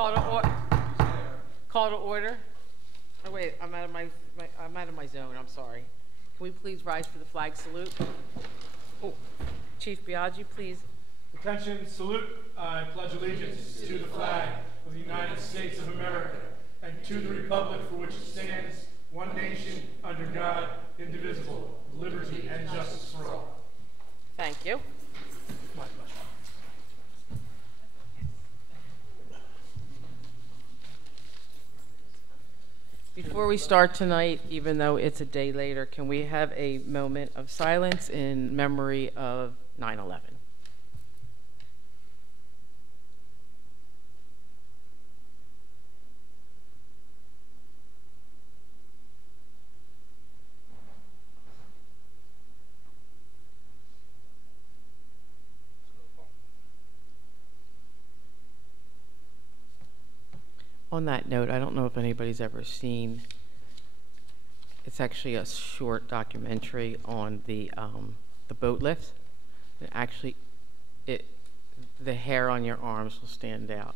Call to order. Call to order. Oh wait, I'm out of my zone. I'm sorry. Can we please rise for the flag salute? Oh, Chief Biaggi, please. Attention, salute. I pledge allegiance to the flag of the United States of America and to the republic for which it stands, one nation, under God, indivisible, with liberty and justice for all. Thank you. My pleasure. Before we start tonight, even though it's a day later, can we have a moment of silence in memory of 9/11? On that note, I don't know if anybody's ever seen, it's actually a short documentary on the boat lift. And actually, the hair on your arms will stand up.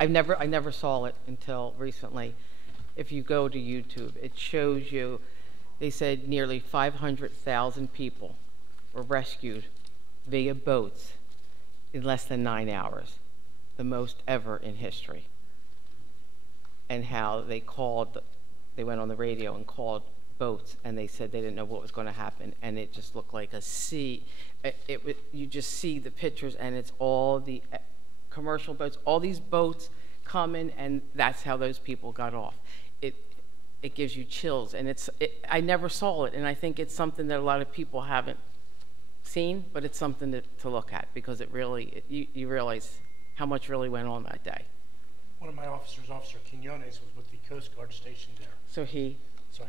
I never saw it until recently. If you go to YouTube, it shows you, they said nearly 500,000 people were rescued via boats in less than 9 hours, the most ever in history. And how they went on the radio and called boats, and they said they didn't know what was going to happen, and it just looked like a sea. You just see the pictures, and it's all the commercial boats, all these boats coming, and that's how those people got off. It gives you chills, and I never saw it, and I think it's something that a lot of people haven't seen, but it's something to look at, because it really, you realize how much really went on that day. One of my officers, Officer Quinones, was with the Coast Guard stationed there. So he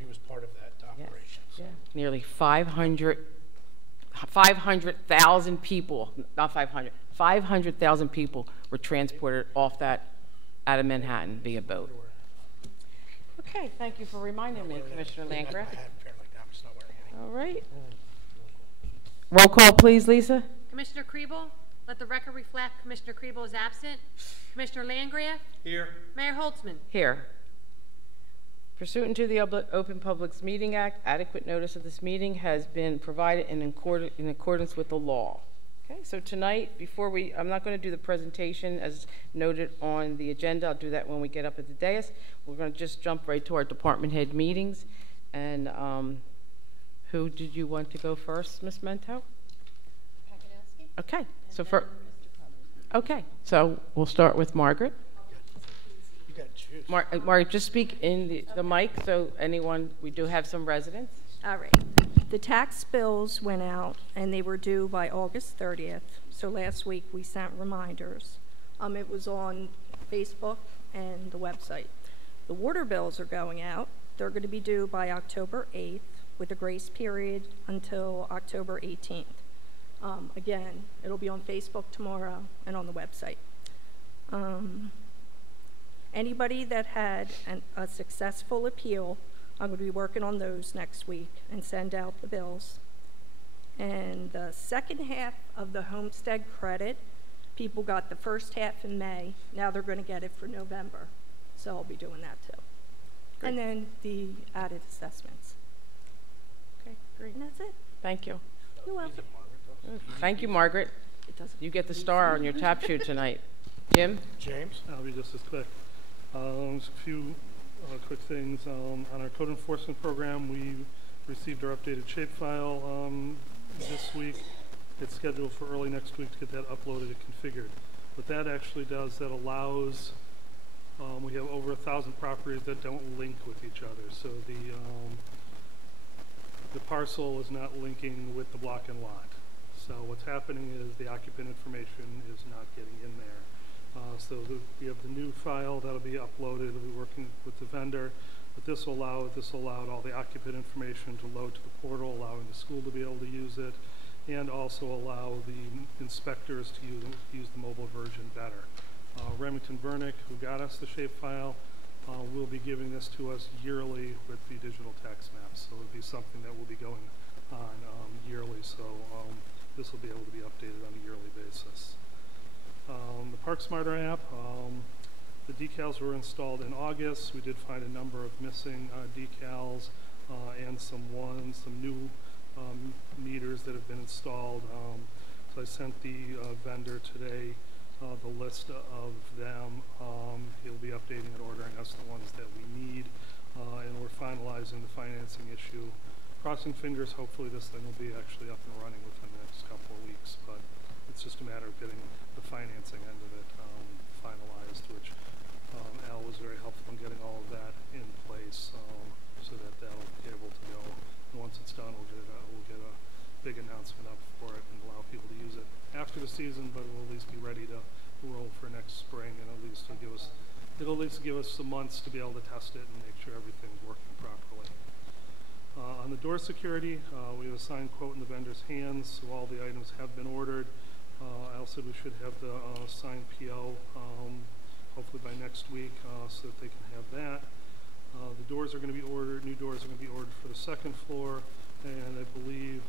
was part of that operation. Yeah. Nearly 500,000 people, not 500, 500,000 people were transported off that out of Manhattan via boat. Okay, thank you for reminding me, Commissioner Landgraf. All right. Roll call, please, Lisa. Commissioner Kriebel, let the record reflect Commissioner Kriebel is absent. Commissioner Landgraf? Here. Mayor Holtzman? Here. Pursuant to the Open Public Meeting Act, adequate notice of this meeting has been provided in accordance with the law. Okay, so tonight, I'm not going to do the presentation as noted on the agenda. I'll do that when we get up at the dais. We're going to just jump right to our department head meetings. And who did you want to go first, Ms. Mento? Okay, so so we'll start with Margaret. You got to choose. Margaret, just speak in the mic so we do have some residents. All right. The tax bills went out and they were due by August 30th. So last week we sent reminders. It was on Facebook and the website. The water bills are going out. They're going to be due by October 8th with a grace period until October 18th. Again, it'll be on Facebook tomorrow and on the website. Anybody that had a successful appeal, I'm going to be working on those next week and send out the bills. And the second half of the homestead credit, people got the first half in May. Now they're going to get it for November. So I'll be doing that too. Great. And then the added assessments. Okay, great. And that's it. Thank you. You're welcome. Thank you, Margaret. You get the star on your tap shoot tonight. Jim? James? I'll be just as quick. Just a few quick things. On our code enforcement program, we received our updated shapefile this week. It's scheduled for early next week to get that uploaded and configured. What that actually does, that allows, we have over 1,000 properties that don't link with each other. So the parcel is not linking with the block and lot. So what's happening is the occupant information is not getting in there. We have the new file that'll be uploaded. We'll be working with the vendor. What this will allow, all the occupant information to load to the portal, allowing the school to be able to use it, and also allow the inspectors to use the mobile version better. Remington Vernick, who got us the shapefile, will be giving this to us yearly with the digital tax maps. So it'll be something that will be going on yearly. So this will be able to be updated on a yearly basis. The Park Smarter app, The decals were installed in August. We did find a number of missing decals and some new meters that have been installed. So I sent the vendor today the list of them. He'll be updating and ordering us the ones that we need, and we're finalizing the financing issue. Crossing fingers, hopefully this thing will be actually up and running within the next couple of weeks, but it's just a matter of getting the financing end of it finalized, which Al was very helpful in getting all of that in place, so that that'll be able to go. And once it's done, we'll get a big announcement up for it and allow people to use it after the season, but we'll at least be ready to roll for next spring, and it'll at least give us some months to be able to test it and make sure everything's working properly. On the door security, we have a signed quote in the vendor's hands, so all the items have been ordered. Al said we should have the signed PO hopefully by next week, so that they can have that. The doors are going to be ordered, new doors are going to be ordered for the second floor, and I believe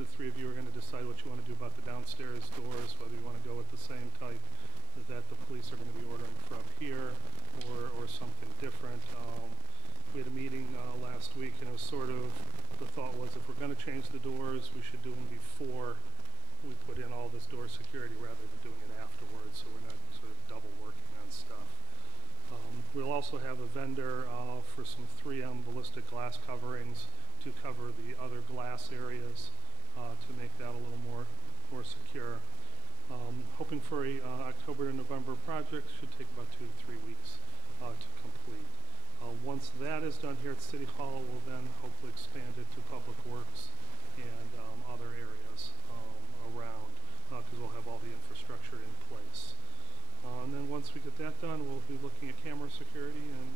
the three of you are going to decide what you want to do about the downstairs doors, whether you want to go with the same type that the police are going to be ordering for up here, or something different. We had a meeting last week, and it was sort of, the thought was if we're going to change the doors, we should do them before we put in all this door security rather than doing it afterwards, so we're not sort of double working on stuff. We'll also have a vendor for some 3M ballistic glass coverings to cover the other glass areas to make that a little more secure. Hoping for a October to November project. Should take about 2 to 3 weeks to complete. Once that is done here at City Hall, we'll then hopefully expand it to Public Works and other areas around, because we'll have all the infrastructure in place. And then once we get that done, we'll be looking at camera security, and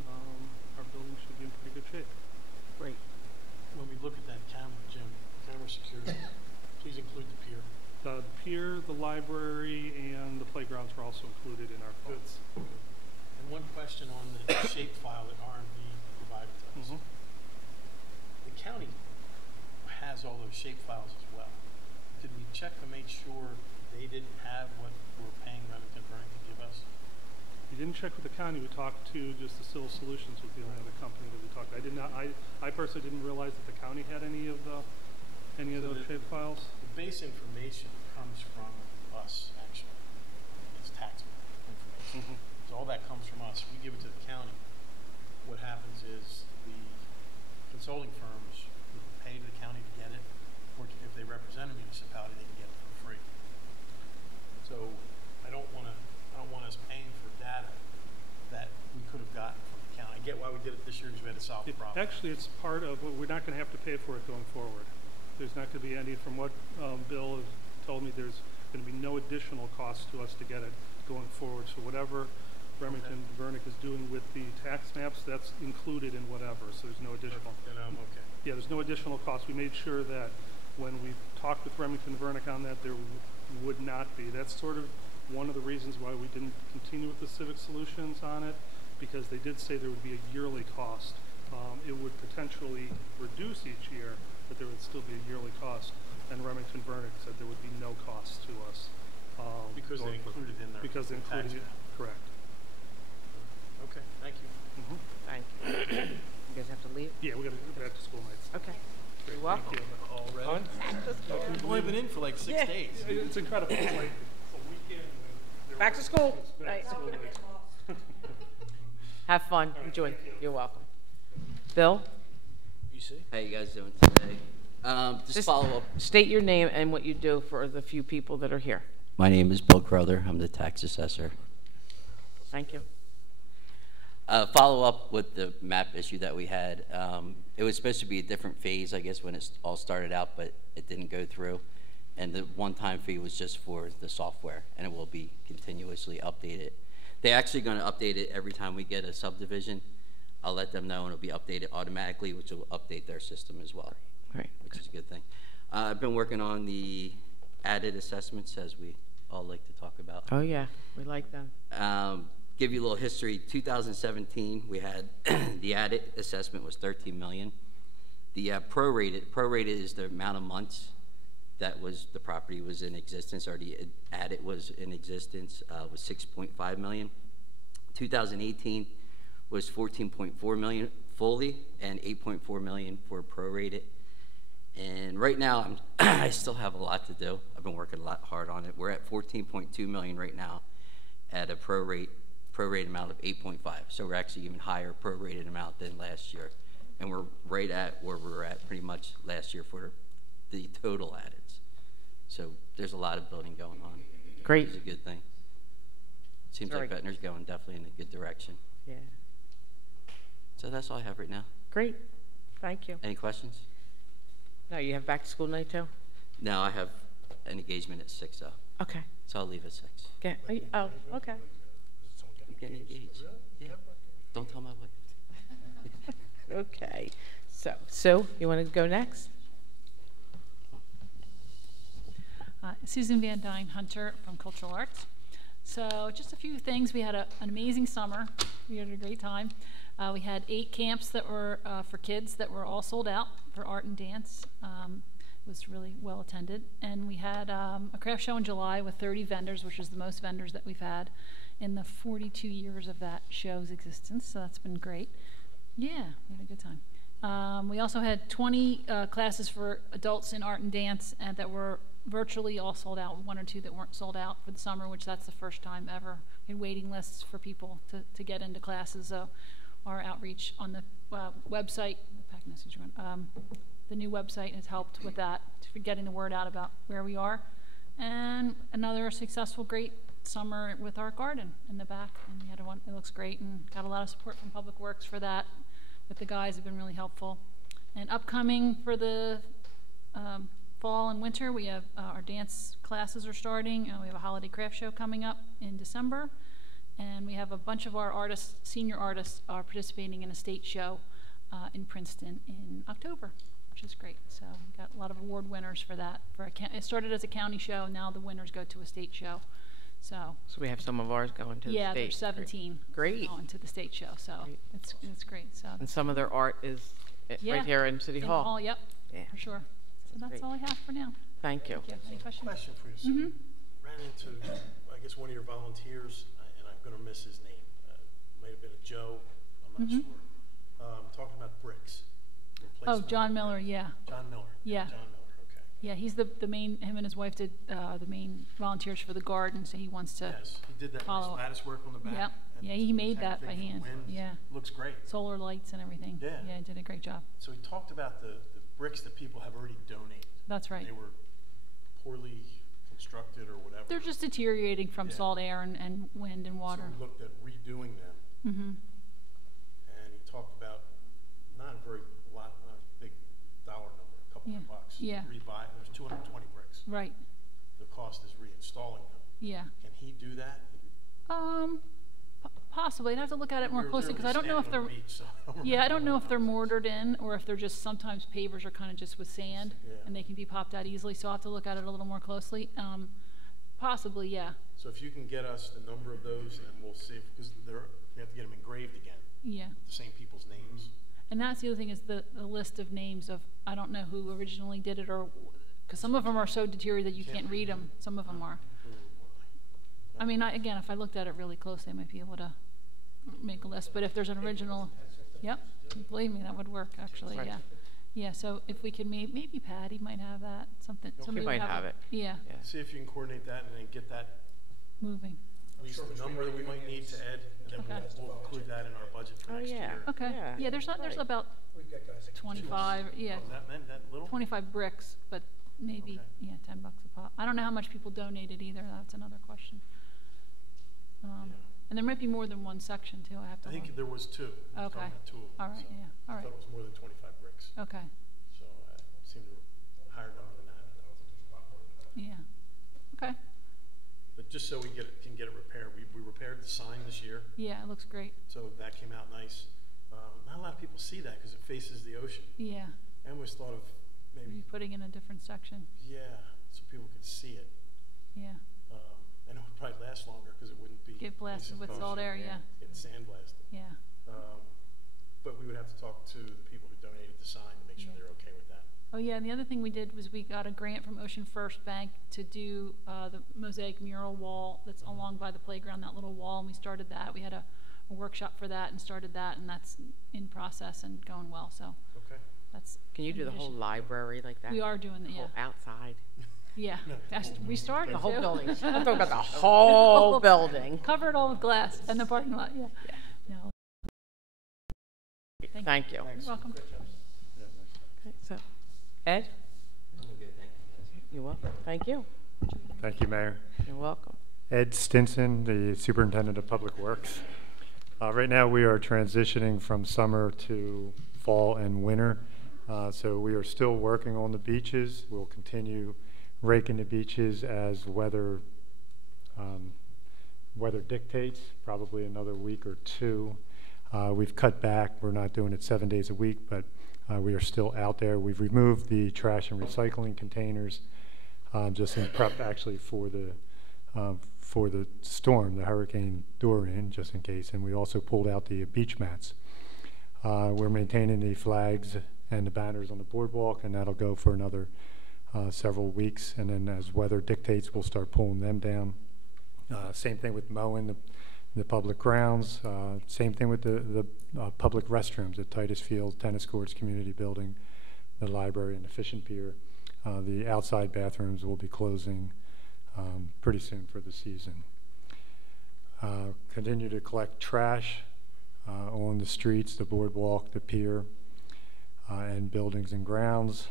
our building should be in pretty good shape. Great. When we look at that camera, Jim, camera security, please include the pier. The pier, the library, and the playgrounds were also included in our quotes. And one question on the shape file that R&B provided to us. The county has all those shape files as well. Did we check to make sure they didn't have what we're paying Remington Vernon to give us? We didn't check with the county. We talked to just the Civil Solutions was the only other company that we talked to. I personally didn't realize that the county had any of those shape files. The base information comes from us, actually. It's taxpayer information. So all that comes from us. We give it to the county. What happens is the consulting firms would pay the county to get it, or if they represent a municipality, they can get it for free. So I don't want us paying for data that we could have gotten from the county. I get why we did it this year because we had to solve the problem. Actually, it's part of what we're not going to have to pay for it going forward. There's not going to be any, from what Bill has told me, there's going to be no additional cost to us to get it going forward. So whatever Remington Vernick is doing with the tax maps, that's included in whatever. So there's no additional. Then I'm okay. Yeah, there's no additional cost. We made sure that when we talked with Remington Vernick on that, there would not be. That's sort of one of the reasons why we didn't continue with the Civic Solutions on it, because they did say there would be a yearly cost. It would potentially reduce each year, but there would still be a yearly cost. And Remington Vernick said there would be no cost to us. Because they included in their because they included it, correct. Okay, thank you. Thank you. You guys have to leave? Yeah, we got to go back to school nights. Okay. You're welcome. Thank you. Already? We've only been in for like 6 days. It's incredible. It's like a weekend. And Back to school. Back Right. to school nights. Have fun. Enjoy. You're welcome. Bill? You see? How you guys doing today? Just follow up. State your name and what you do for the few people that are here. My name is Bill Crowther. I'm the tax assessor. Thank you. Follow up with the map issue that we had. It was supposed to be a different phase, I guess, when it all started out, but it didn't go through. And the one-time fee was just for the software, and it will be continuously updated. They're actually going to update it every time we get a subdivision. I'll let them know, and it'll be updated automatically, which will update their system as well. Great. Which is a good thing. I've been working on the added assessments, as we all like to talk about. Oh, yeah. We like them. Give you a little history. 2017, we had the added assessment was $13 million. The prorated is the amount of months that the property was in existence, or the added was in existence, was $6.5 million. 2018 was 14.4 million fully and 8.4 million for prorated. And right now, I still have a lot to do. I've been working a lot hard on it. We're at 14.2 million right now at a prorate amount of 8.5. So we're actually even higher prorated amount than last year. And we're right at where we were at pretty much last year for the total added. So there's a lot of building going on. Great. Which is a good thing. Seems like Sorry. Ventnor's going definitely in a good direction. Yeah. So that's all I have right now. Great. Thank you. Any questions? No, you have back to school night too? No, I have an engagement at 6, though. Okay. So I'll leave at 6. Okay. Oh, okay. I'm getting engaged. Yeah. Don't tell my wife. Okay. So, Sue, you want to go next? Susan Van Dyne Hunter from Cultural Arts. So just a few things. We had an amazing summer. We had a great time. We had 8 camps that were for kids that were all sold out for art and dance. It was really well attended. And we had a craft show in July with 30 vendors, which is the most vendors that we've had in the 42 years of that show's existence. So that's been great. Yeah, we had a good time. We also had 20 classes for adults in art and dance that were virtually all sold out, 1 or 2 that weren't sold out for the summer, which that's the first time ever. We had waiting lists for people to get into classes. So our outreach on the website, the new website has helped with that, for getting the word out about where we are. And another successful, great summer with our garden in the back. And we had one, it looks great, and got a lot of support from Public Works for that. But the guys have been really helpful. And upcoming for the fall and winter, we have our dance classes are starting. We have a holiday craft show coming up in December. And we have a bunch of our artists, senior artists, are participating in a state show in Princeton in October, which is great. So we got a lot of award winners for that. It started as a county show. Now the winners go to a state show. So we have some of ours going to the state. yeah, there's 17 Great. going to the state show. So Great. it's great. So And some of their art is yeah, right here in City Hall. Yep, Yeah. for sure. So that's Great. all I have for now. Thank you. Thank you. Any questions? Question for you, Sue. Ran into, I guess, one of your volunteers, and I'm going to miss his name. Might have been a Joe. I'm not sure. Talking about bricks. Oh, replacement. John Miller. Yeah. John Miller. Yeah. John Miller. Okay. Yeah, he's the main. Him and his wife did the main volunteers for the garden. So he wants to Yes, he did that follow. nice lattice work on the back. Yep. and Yeah, he made protect that by things from hand. wind. Yeah. Looks great. Solar lights and everything. Yeah. Yeah, he did a great job. So he talked about the bricks that people have already donated. That's right. They were poorly constructed or whatever. They're just deteriorating from Yeah. salt air and wind and water. So we looked at redoing them, and he talked about not a big dollar number, a couple Yeah. of bucks. Yeah. Rebuy. There's 220 bricks. Right. The cost is reinstalling them. Yeah. Can he do that? Possibly. I'd have to look at it more We were closely because I don't know if standing they're. on the beach, so I don't Yeah, I remember don't know all if they're that. mortared in or if they're just sometimes pavers are kind of just with sand Yeah. and they can be popped out easily. So I'll have to look at it a little more closely. Possibly, yeah. So if you can get us the number of those, and we'll see, because we have to get them engraved again, Yeah. the same people's names. And that's the other thing is the list of names of, I don't know who originally did it or, because some of them are so deteriorated that you can't read them. Some of them are. I mean, again, if I looked at it really closely, I might be able to make a list. But if there's an original, yep, believe me, that would work actually, Right. yeah. Yeah, so if we could maybe Patty might have that, something. Okay. Somebody He would might have it. Yeah, Yeah. See if you can coordinate that and then get that, moving. at least the number that we might need to add, and then Okay. we'll include that in our budget for Oh, next yeah. year. Okay, yeah, there's Right. about 25, yeah, Oh, that little? 25 bricks, but maybe, Okay. yeah, $10 a pop. I don't know how much people donated either, that's another question. And there might be more than one section too, I have to I look. think there was 2. We were talking Okay. about 2 of them, All right, so yeah, all I right, thought it was more than 25 bricks, okay, so it seemed a higher number than that. yeah, okay, But just so we can get it repaired, we repaired the sign this year, yeah, it looks great, so that came out nice. Not a lot of people see that because it faces the ocean. yeah. I always thought of Maybe maybe, putting in a different section, yeah, so people could see it. yeah. And it would probably last longer because it wouldn't be Get blasted facing with the salt ocean. air, yeah, Get sandblasted. yeah, But we would have to talk to the people who donated the sign to make sure Yeah. they're okay with that. Oh yeah, and the other thing we did was we got a grant from Ocean First Bank to do the mosaic mural wall that's along by the playground, that little wall, and we started that. We had a workshop for that and started that, and that's in process and going well. So Okay. that's. Can you do the whole library like that? We are doing the, The whole outside? yeah. We started The whole to. building. I'm talking about the whole building. Cover it all with glass and the parking lot. Yeah. No. Thank you. You're welcome. Okay, so, Ed? You're welcome. Thank you. Thank you, Mayor. You're welcome. Ed Stinson, the Superintendent of Public Works. Right now, we are transitioning from summer to fall and winter. So we are still working on the beaches. We'll continue raking the beaches as weather dictates, probably another week or two. We've cut back. We're not doing it 7 days a week, but we are still out there. We've removed the trash and recycling containers just in prep actually for the storm, the Hurricane Dorian, just in case. And we also pulled out the beach mats. We're maintaining the flags and the banners on the boardwalk, and that'll go for another several weeks. And then as weather dictates, we'll start pulling them down. Same thing with mowing the public grounds. Same thing with the public restrooms at Titus Field, tennis courts, community building, the library, and the fishing pier. The outside bathrooms will be closing pretty soon for the season. Continue to collect trash on the streets, the boardwalk, the pier, and buildings and grounds.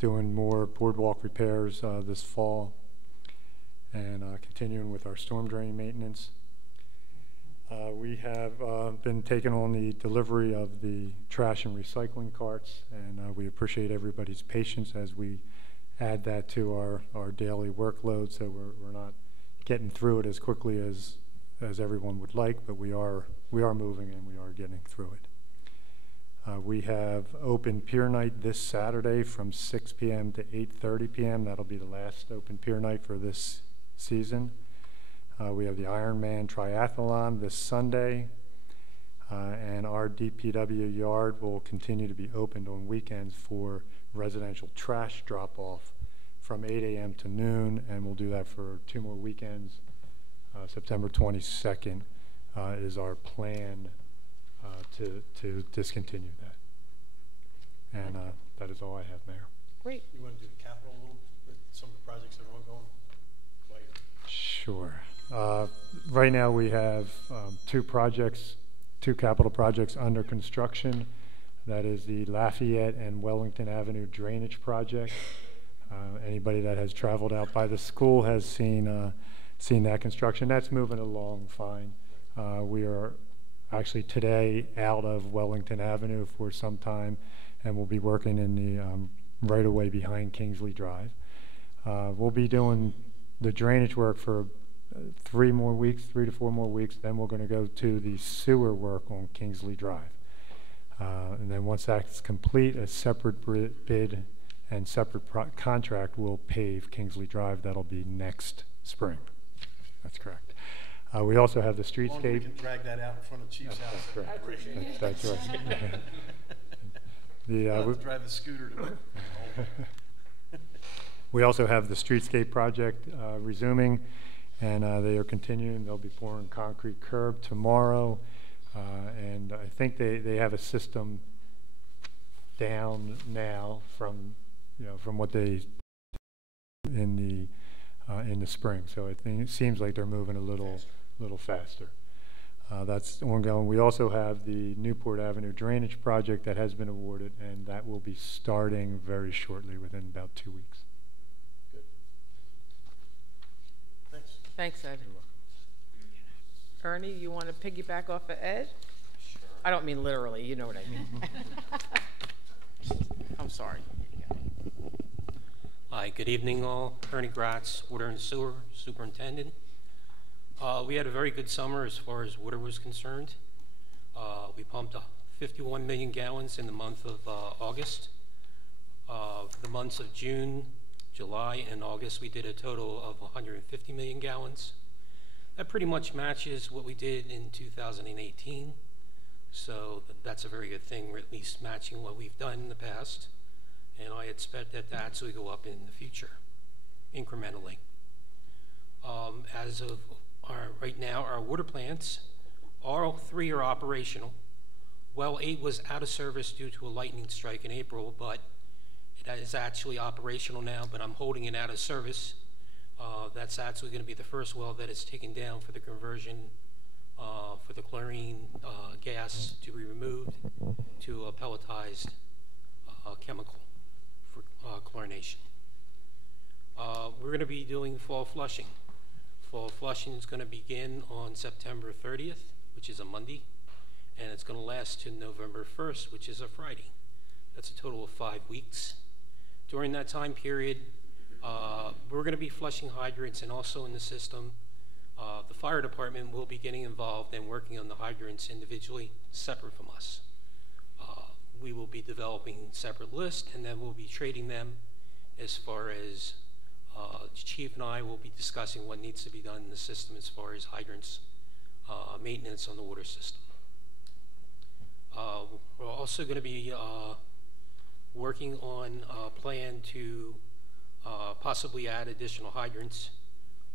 Doing more boardwalk repairs this fall, and continuing with our storm drain maintenance. We have been taking on the delivery of the trash and recycling carts, and we appreciate everybody's patience as we add that to our daily workload, so we're not getting through it as quickly as everyone would like, but we are moving and we are getting through it. We have open pier night this Saturday from 6 p.m. to 8:30 p.m. That'll be the last open pier night for this season. We have the Ironman Triathlon this Sunday, and our DPW yard will continue to be opened on weekends for residential trash drop-off from 8 a.m. to noon, and we'll do that for 2 more weekends. September 22nd is our plan to discontinue that. And that is all I have, Mayor. Great. You want to do the capital a little bit, some of the projects that are ongoing? Sure. Right now we have 2 capital projects under construction. That is the Lafayette and Wellington Avenue drainage project. Anybody that has traveled out by the school has seen that construction. That's moving along fine. We are actually today out of Wellington Avenue for some time, and we'll be working in the right-of-way behind Kingsley Drive. We'll be doing the drainage work for 3 to 4 more weeks. Then we're going to go to the sewer work on Kingsley Drive. And then once that's complete, a separate bid and separate contract will pave Kingsley Drive. That'll be next spring. That's correct. We also have the streetscape. We can drag that out in front of the chief's house. That's correct. I appreciate it. That's right. We'll have to drive the scooter to it. We also have the streetscape project resuming, and they are continuing. They'll be pouring concrete curb tomorrow, and I think they have a system down now from what they in the spring. So I think it seems like they're moving a little faster. That's ongoing. We also have the Newport Avenue drainage project that has been awarded, and that will be starting very shortly, within about 2 weeks. Good. Thanks. Thanks, Ed. Ernie, you want to piggyback off of Ed? Sure. I don't mean literally, you know what I mean. I'm sorry. Hi, good evening all. Ernie Gratz, Water and Sewer Superintendent. We had a very good summer as far as water was concerned. We pumped 51 million gallons in the month of August. The months of June, July, and August, we did a total of 150 million gallons. That pretty much matches what we did in 2018. So that's a very good thing. We're at least matching what we've done in the past. And I expect that to actually go up in the future, incrementally. As of right now, our water plants All 3 are operational. Well 8 was out of service due to a lightning strike in April, but it is actually operational now, but I'm holding it out of service. That's actually going to be the first well that is taken down for the conversion for the chlorine gas to be removed to a pelletized chemical for chlorination. We're going to be doing fall flushing. Fall flushing is going to begin on September 30th, which is a Monday, and it's going to last to November 1st, which is a Friday. That's a total of 5 weeks. During that time period, we're going to be flushing hydrants and also in the system. The fire department will be getting involved and working on the hydrants individually, separate from us. We will be developing separate lists, and then we'll be trading them as far as the chief and I will be discussing what needs to be done in the system as far as hydrants, maintenance on the water system. We're also going to be working on a plan to possibly add additional hydrants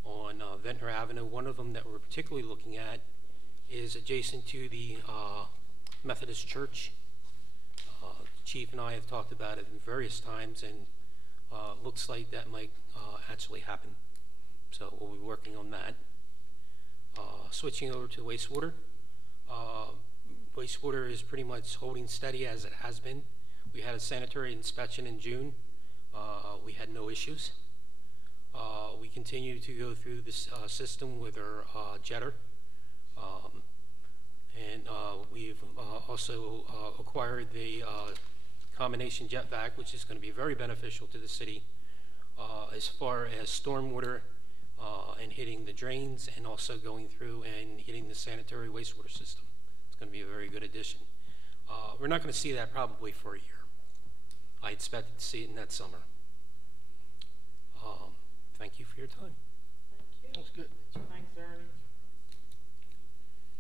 on Ventnor Avenue. One of them that we're particularly looking at is adjacent to the Methodist Church. The chief and I have talked about it in various times, and looks like that might actually happen. So we'll be working on that. Switching over to wastewater. Wastewater is pretty much holding steady as it has been. We had a sanitary inspection in June. We had no issues. We continue to go through this system with our jetter. And we've also acquired the combination jet vac, which is going to be very beneficial to the city as far as stormwater and hitting the drains, and also going through and hitting the sanitary wastewater system. It's going to be a very good addition. We're not going to see that probably for a year. I expected to see it in that summer. Thank you for your time. Thank you. That's good. Thanks, Ernie.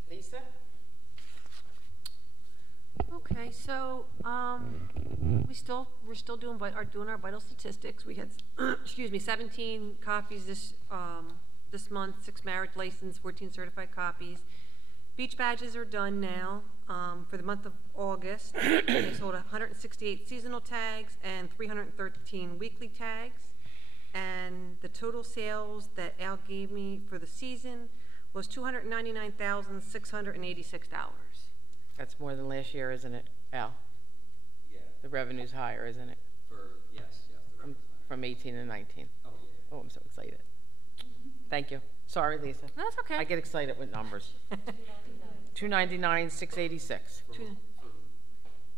Lisa? Okay, so we're still doing our vital statistics. We had excuse me, 17 copies this month, 6 marriage license, 14 certified copies. Beach badges are done now. For the month of August, they sold 168 seasonal tags and 313 weekly tags. And the total sales that Al gave me for the season was $299,686. That's more than last year, isn't it, Al? Yeah. The revenue's higher, isn't it? Yes, the revenue's higher. From 18 and 19. Oh, yeah. Oh, I'm so excited. Thank you. Sorry, Lisa. No, that's okay. I get excited with numbers. 299, 686.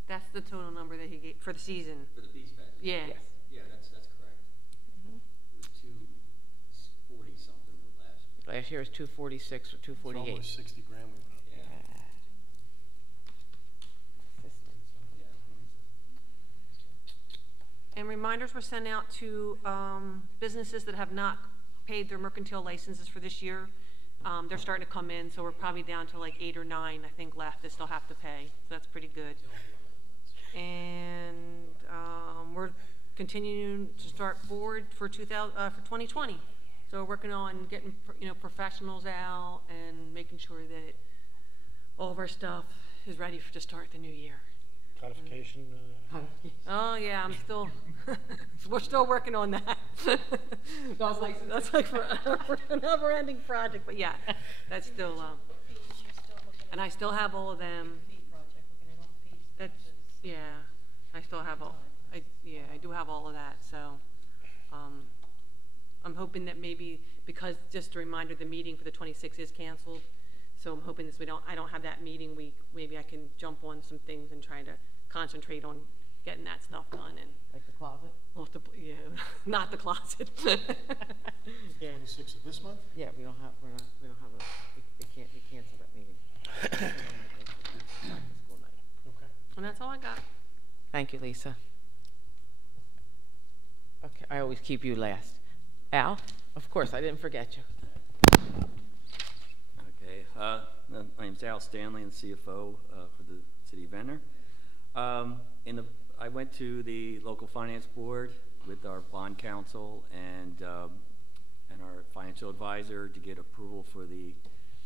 That's the total number that he gave for the season. For the beach badges? Yeah. Yes. Yeah, that's correct. It was 240 something last year. Last year was 246 or It's 248. almost 60 grand we went up. Yeah. And reminders were sent out to businesses that have not paid their mercantile licenses for this year. They're starting to come in, so we're probably down to like 8 or 9, I think, left that still have to pay. So that's pretty good. And we're continuing to start forward for 2020. So we're working on getting professionals out and making sure that all of our stuff is ready to start the new year. Codification. Oh yeah, I'm still. We're still working on that. That's like for a never-ending project, but yeah, that's still. And I still have all of them. That's yeah. I still have all. I do have all of that. So, I'm hoping that maybe because just a reminder, the meeting for the 26th is canceled. So I'm hoping this I don't have that meeting week. Maybe I can jump on some things and try to concentrate on getting that stuff done and Like the closet? yeah, not the closet. Yeah. 26th of this month? Yeah, we don't have we canceled that meeting. Back to school night. Okay. And that's all I got. Thank you, Lisa. Okay, I always keep you last. Al, of course, I didn't forget you. Okay. My name's Al Stanley, I'm CFO for the City of Ventnor. I went to the local finance board with our bond counsel and our financial advisor to get approval for the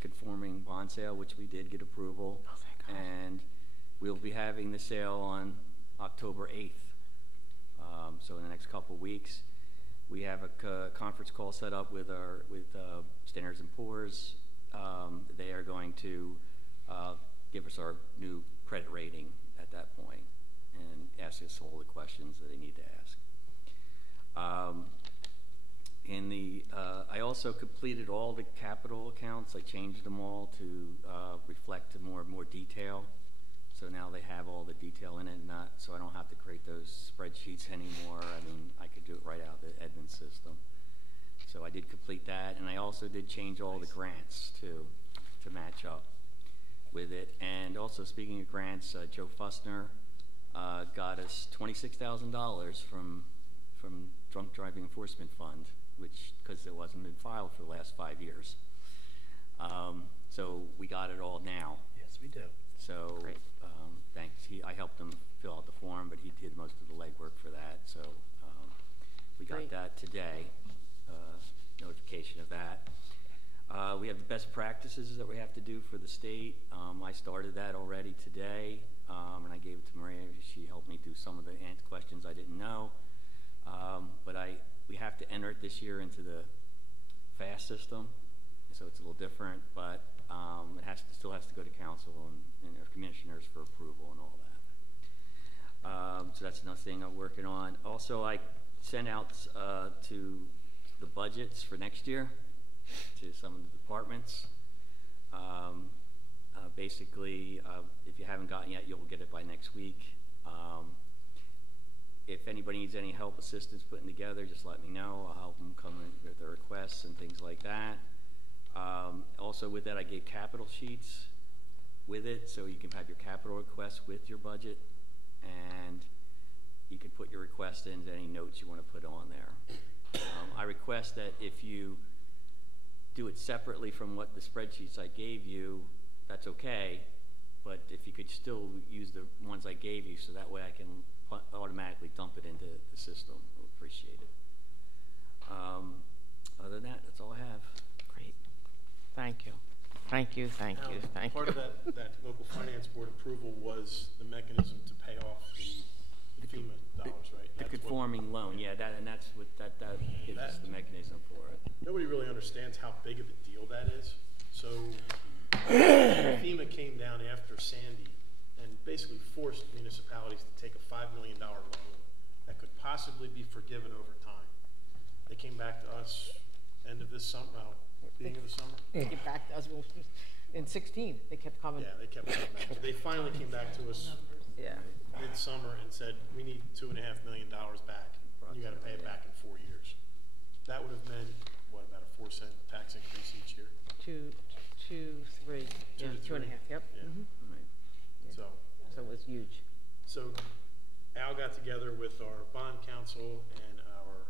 conforming bond sale, which we did get approval. Oh, thank God. And we'll be having the sale on October 8th. So in the next couple weeks, we have a conference call set up with Standards & Poor's. They are going to give us our new credit rating at that point and ask us all the questions that they need to ask. I also completed all the capital accounts. I changed them all to reflect more detail. So now they have all the detail in it, so I don't have to create those spreadsheets anymore. I mean, I could do it right out of the admin system. So I did complete that, and I also did change all the grants too to match up with it. And also, speaking of grants, Joe Fussner got us $26,000 from Drunk Driving Enforcement Fund, which, because it wasn't been filed for the last 5 years. So we got it all now. Yes, we do. So thanks. I helped him fill out the form, but he did most of the legwork for that. So we got Great. that today, notification of that. We have the best practices that we have to do for the state. I started that already today, and I gave it to Maria. She helped me do some of the questions I didn't know. But we have to enter it this year into the FAST system, so it's a little different, but it still has to go to council and our commissioners for approval and all that. So that's another thing I'm working on. Also, I sent out to the budgets for next year to some of the departments. Basically, if you haven't gotten yet, you'll get it by next week. If anybody needs any help, assistance putting together, just let me know. I'll help them come in with their requests and things like that. Also with that, I gave capital sheets with it, so you can have your capital requests with your budget, and you can put your request in any notes you want to put on there. I request that if you do it separately from what the spreadsheets I gave you, that's okay, but if you could still use the ones I gave you, so that way I can automatically dump it into the system. We'll appreciate it. Other than that, that's all I have. Great. Thank you. Thank you, thank you, thank Part you. of that local finance board approval was the mechanism to pay off the FEMA dollars, right? The conforming loan, yeah, that's what that gives us the mechanism for it. Nobody really understands how big of a deal that is. So FEMA came down after Sandy and basically forced municipalities to take a $5 million loan that could possibly be forgiven over time. They came back to us end of this summer, beginning of the summer. They get back to us in 16. They kept coming. Yeah, they kept coming back. They finally came back to us Yeah. midsummer and said, we need $2.5 million back. You got to pay it back in 4 years. That would have meant, what, about a 4-cent tax increase each year? Two, 3. Two Yeah, to 2.5. three. Yep. Yeah. Right. So So it was huge. So Al got together with our bond counsel and our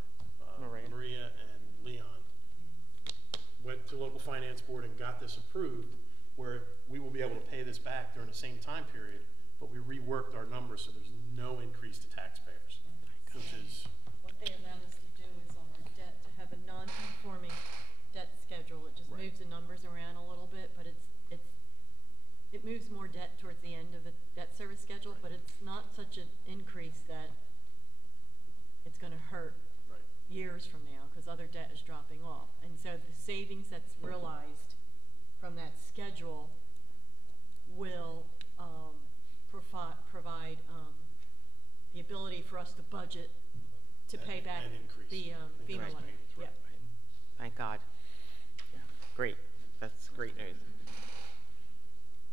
Maria and Leon, went to local finance board and got this approved, where we will be able to pay this back during the same time period, but we reworked our numbers so there's no increase to taxpayers, which is What they allowed us to do is on our debt to have a non-conforming debt schedule. It just Right. moves the numbers around a little bit, but it moves more debt towards the end of the debt service schedule, but it's not such an increase that it's going to hurt right. years from now because other debt is dropping off. And so the savings that's realized from that schedule will provide the ability for us to budget to pay back and increase. the FEMA Increase money. payments, right. Yeah. Thank God. Yeah. Great. That's great news.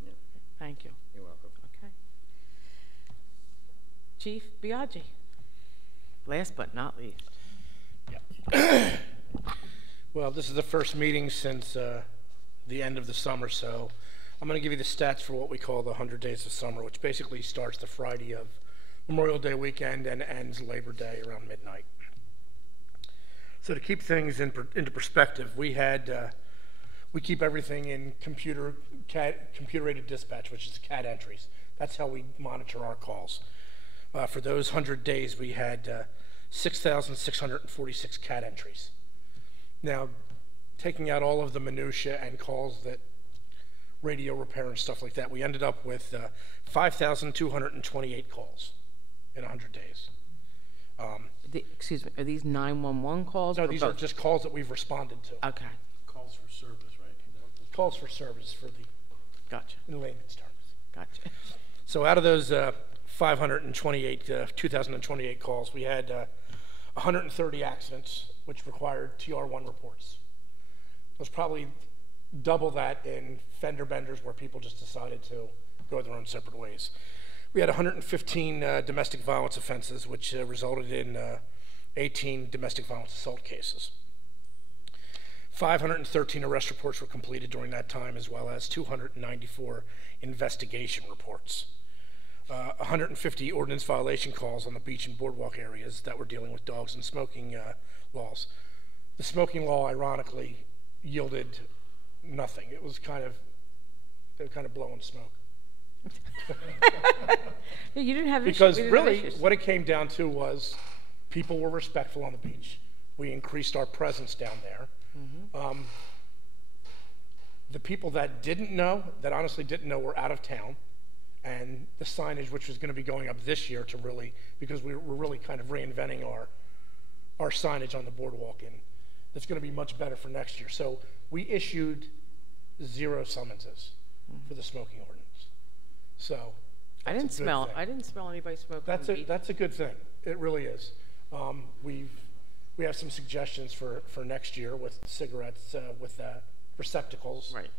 Yep. Thank you. You're welcome. Okay. Chief Biaggi, last but not least. Well, this is the first meeting since the end of the summer, so I'm going to give you the stats for what we call the 100 Days of Summer, which basically starts the Friday of Memorial Day weekend and ends Labor Day around midnight. So to keep things into perspective, we keep everything in computer-aided dispatch, which is CAD entries. That's how we monitor our calls. For those 100 days, we had 6,646 CAD entries. Now, taking out all of the minutia and calls that radio repair and stuff like that. We ended up with 5,228 calls in 100 days. Excuse me, are these 911 calls? No, or these both? are just calls that we've responded to. Okay, Calls for service, right? Calls for service for the, gotcha, in layman's terms. gotcha. So out of those 2028 calls, we had 130 accidents, which required TR1 reports. It was probably double that in fender benders where people just decided to go their own separate ways. We had 115 domestic violence offenses, which resulted in 18 domestic violence assault cases. 513 arrest reports were completed during that time, as well as 294 investigation reports. 150 ordinance violation calls on the beach and boardwalk areas that were dealing with dogs and smoking laws. The smoking law, ironically, yielded nothing. It was kind of, they were kind of blowing smoke. You didn't have Because issues. We didn't have really, issues. what it came down to was people were respectful on the beach. We increased our presence down there. The people that didn't know, that honestly didn't know, were out of town. And the signage, which was going to be going up this year to really, because we're really kind of reinventing our signage on the boardwalk, and it's going to be much better for next year. So we issued 0 summonses for the smoking ordinance. So I didn't smell anybody smoking. that's on the beach. that's a good thing. It really is. We have some suggestions for next year with cigarettes with receptacles, Right.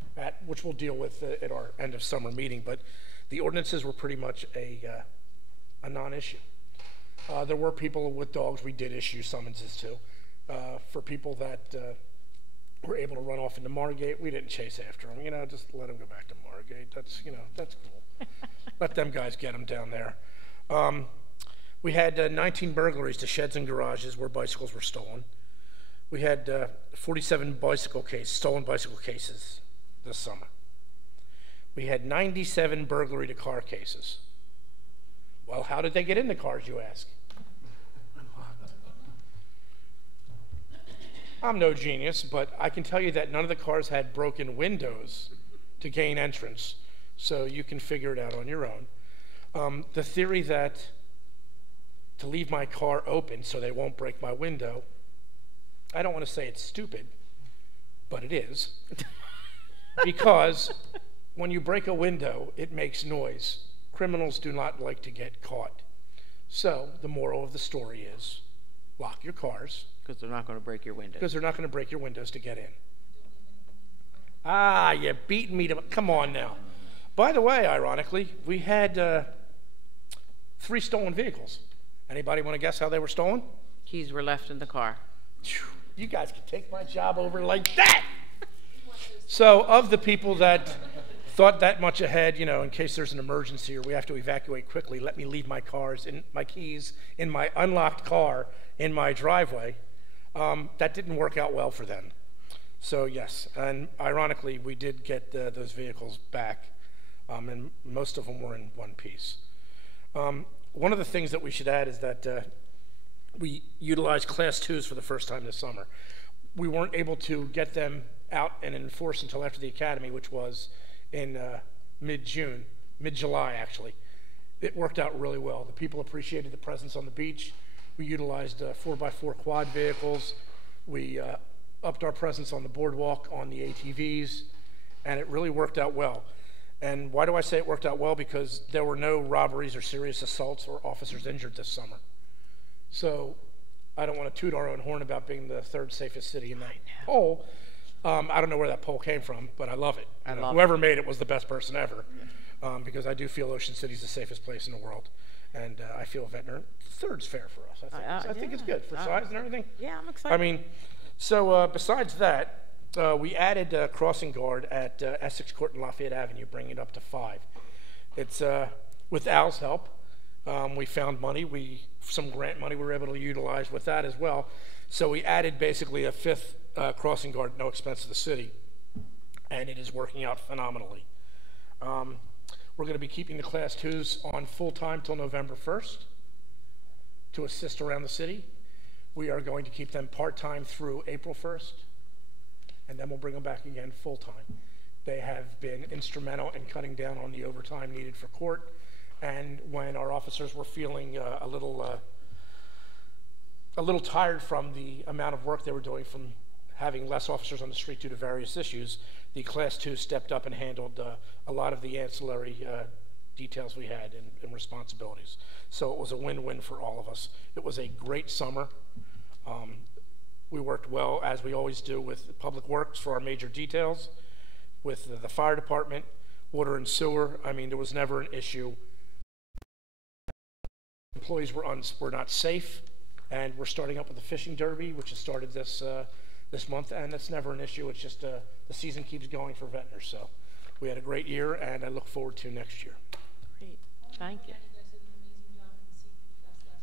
Which we'll deal with at our end of summer meeting. But the ordinances were pretty much a non-issue. There were people with dogs we did issue summonses to. For people that were able to run off into Margate, we didn't chase after them. You know, just let them go back to Margate. That's cool. Let them guys get them down there. We had 19 burglaries to sheds and garages where bicycles were stolen. We had 47 stolen bicycle cases this summer. We had 97 burglary to car cases. Well, how did they get in the cars, you ask? I'm no genius, but I can tell you that none of the cars had broken windows to gain entrance, so you can figure it out on your own. The theory that to leave my car open so they won't break my window, I don't want to say it's stupid, but it is. Because when you break a window, it makes noise. Criminals do not like to get caught. So the moral of the story is lock your cars. Because they're not going to break your windows. Because they're not going to break your windows to get in. Ah, you're beating me to... Come on now. By the way, ironically, we had 3 stolen vehicles. Anybody want to guess how they were stolen? Keys were left in the car. You guys can take my job over like that. So of the people that thought that much ahead, you know, in case there's an emergency or we have to evacuate quickly, let me leave my keys in my unlocked car in my driveway, that didn't work out well for them. So yes, and ironically, we did get those vehicles back, and most of them were in one piece. One of the things that we should add is that we utilized Class 2s for the first time this summer. We weren't able to get them out and enforce until after the academy, which was in mid-July actually. It worked out really well. The people appreciated the presence on the beach. We utilized 4x4 quad vehicles. We upped our presence on the boardwalk on the ATVs, and it really worked out well. And why do I say it worked out well? Because there were no robberies or serious assaults or officers injured this summer. So I don't want to toot our own horn about being the 3rd safest city in that poll. I don't know where that poll came from, but I love it. Whoever made it was the best person ever, because I do feel Ocean City's the safest place in the world. And I feel Ventnor, 3rd's fair for us. I think it's good for size and everything. Yeah, I'm excited. I mean, so besides that, we added a crossing guard at Essex Court and Lafayette Avenue, bringing it up to 5. It's with Al's help. We found money, some grant money we were able to utilize with that as well. So we added basically a 5th crossing guard, no expense to the city, and it is working out phenomenally. We're going to be keeping the Class 2s on full-time till November 1st to assist around the city. We are going to keep them part-time through April 1st, and then we'll bring them back again full-time. They have been instrumental in cutting down on the overtime needed for court. And when our officers were feeling a little tired from the amount of work they were doing from having less officers on the street due to various issues, the Class 2 stepped up and handled a lot of the ancillary details we had and responsibilities. So it was a win-win for all of us. It was a great summer. We worked well, as we always do, with Public Works for our major details, with the fire department, water and sewer. I mean, there was never an issue. Employees were not safe, and we're starting up with the fishing derby, which has started this month, and that's never an issue. It's just the season keeps going for Ventnor. So we had a great year, and I look forward to next year. Great, thank you.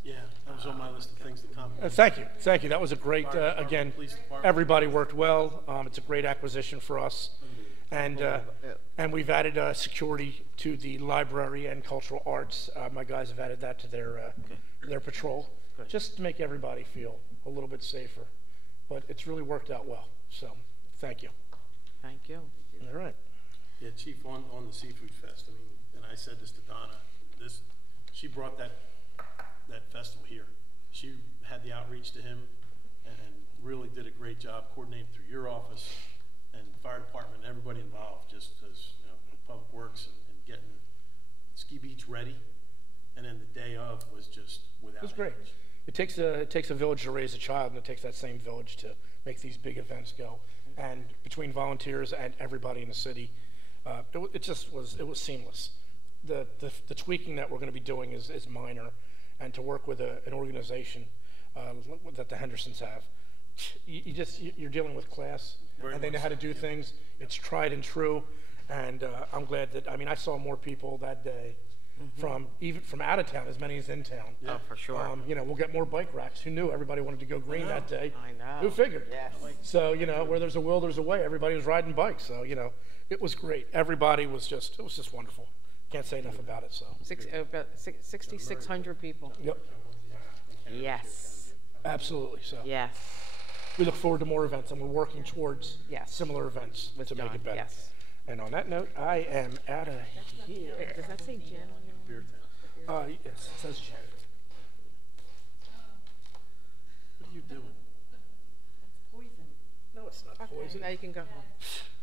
Yeah, that was on my list of things to compliment. Thank you. That was a great, again, everybody worked well. It's a great acquisition for us. And we've added security to the library and cultural arts. My guys have added that to their patrol, just to make everybody feel a little bit safer. But it's really worked out well. So thank you. Thank you. All right. Yeah, Chief, on the Seafood Fest, I mean, and I said this to Donna, she brought that festival here. She had the outreach to him and really did a great job coordinating through your office and fire department, and everybody involved, just as, you know, with Public Works and getting Ski Beach ready. And then the day of was just without. It was great. It takes a village to raise a child, and it takes that same village to make these big events go. And between volunteers and everybody in the city, it was seamless. The tweaking that we're going to be doing is minor, and to work with an organization that the Hendersons have, you're dealing with class, and they know how to do things. It's tried and true, and I'm glad that, I mean, I saw more people that day even from out of town, as many as in town. Yeah. Oh, for sure. You know, we'll get more bike racks. Who knew everybody wanted to go green that day? I know. Who figured? Yes. So, you know, where there's a will, there's a way. Everybody was riding bikes. So, you know, it was great. Everybody was just, it was just wonderful. Can't say enough about it. So About 6,600 people. Yep. Yes. Absolutely. So Yes. we look forward to more events, and we're working towards Yes. similar events to make it better. Yes. And on that note, I am out of here. Does that say Jen on your? Beer Town. Yes, it says Jen. What are you doing? Poison. No, it's not Okay, poison. now you can go home.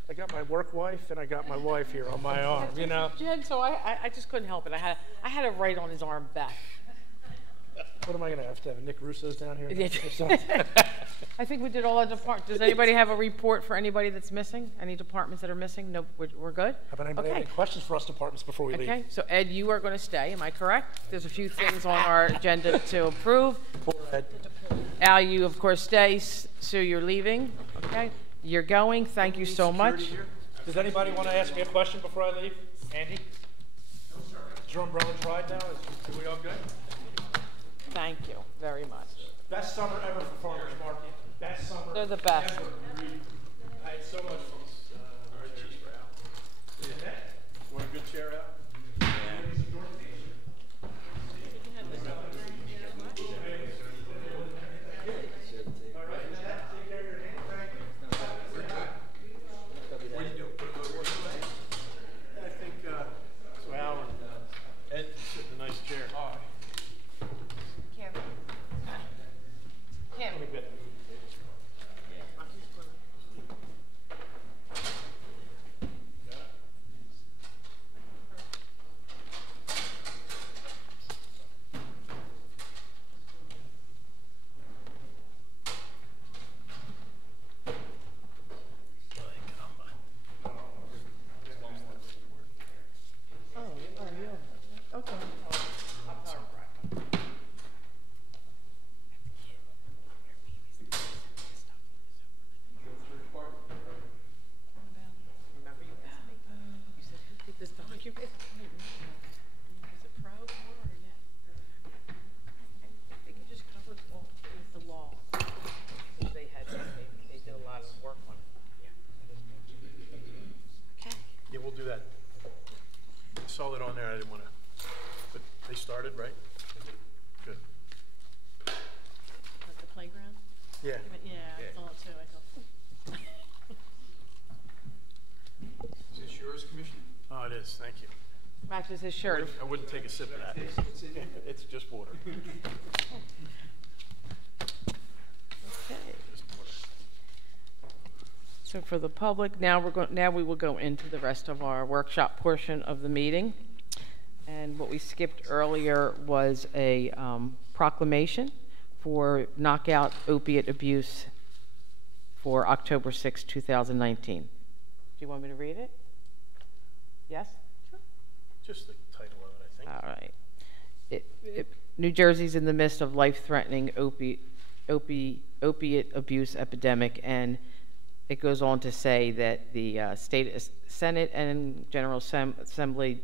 I got my work wife, and I got my wife here on my arm, you know. Jen, so I just couldn't help it. I had it right on his arm back. What am I going to have Nick Russo's down here? Yeah. Or something? I think we did all our departments. Does anybody have a report for anybody that's missing? Any departments that are missing? No, we're good? How about anybody have any questions for us departments before we leave? Okay, so Ed, you are going to stay, am I correct? There's a few things on our agenda to approve. Al, you of course stay. Sue, you're leaving, okay? You're going, thank you so much. Does anybody want to ask me a question before I leave? Andy? Is your umbrella dried now? Are we all good? Thank you very much. Best summer ever for Farmers Market. Best summer They're the best. ever. I had so much fun. Want a good chair out? I think, so Al and Ed sit in a nice chair. Kim. This document, is it pro or yet? I think it just covers all the law. They did a lot of work on it. Okay. Yeah, we'll do that. I saw it on there, I didn't want to, but they started, right? Good. At the playground? Yeah. Yeah, I saw it too. I thought. it is. Thank you. Matches his shirt. I wouldn't take a sip of that. It's just water. Okay. So for the public, now we will go into the rest of our workshop portion of the meeting. And what we skipped earlier was a proclamation for knockout opiate abuse for October 6, 2019. Do you want me to read it? Yes? Sure. Just the title of it, I think. All right. New Jersey's in the midst of life-threatening opiate abuse epidemic, and it goes on to say that the State Senate and General Assembly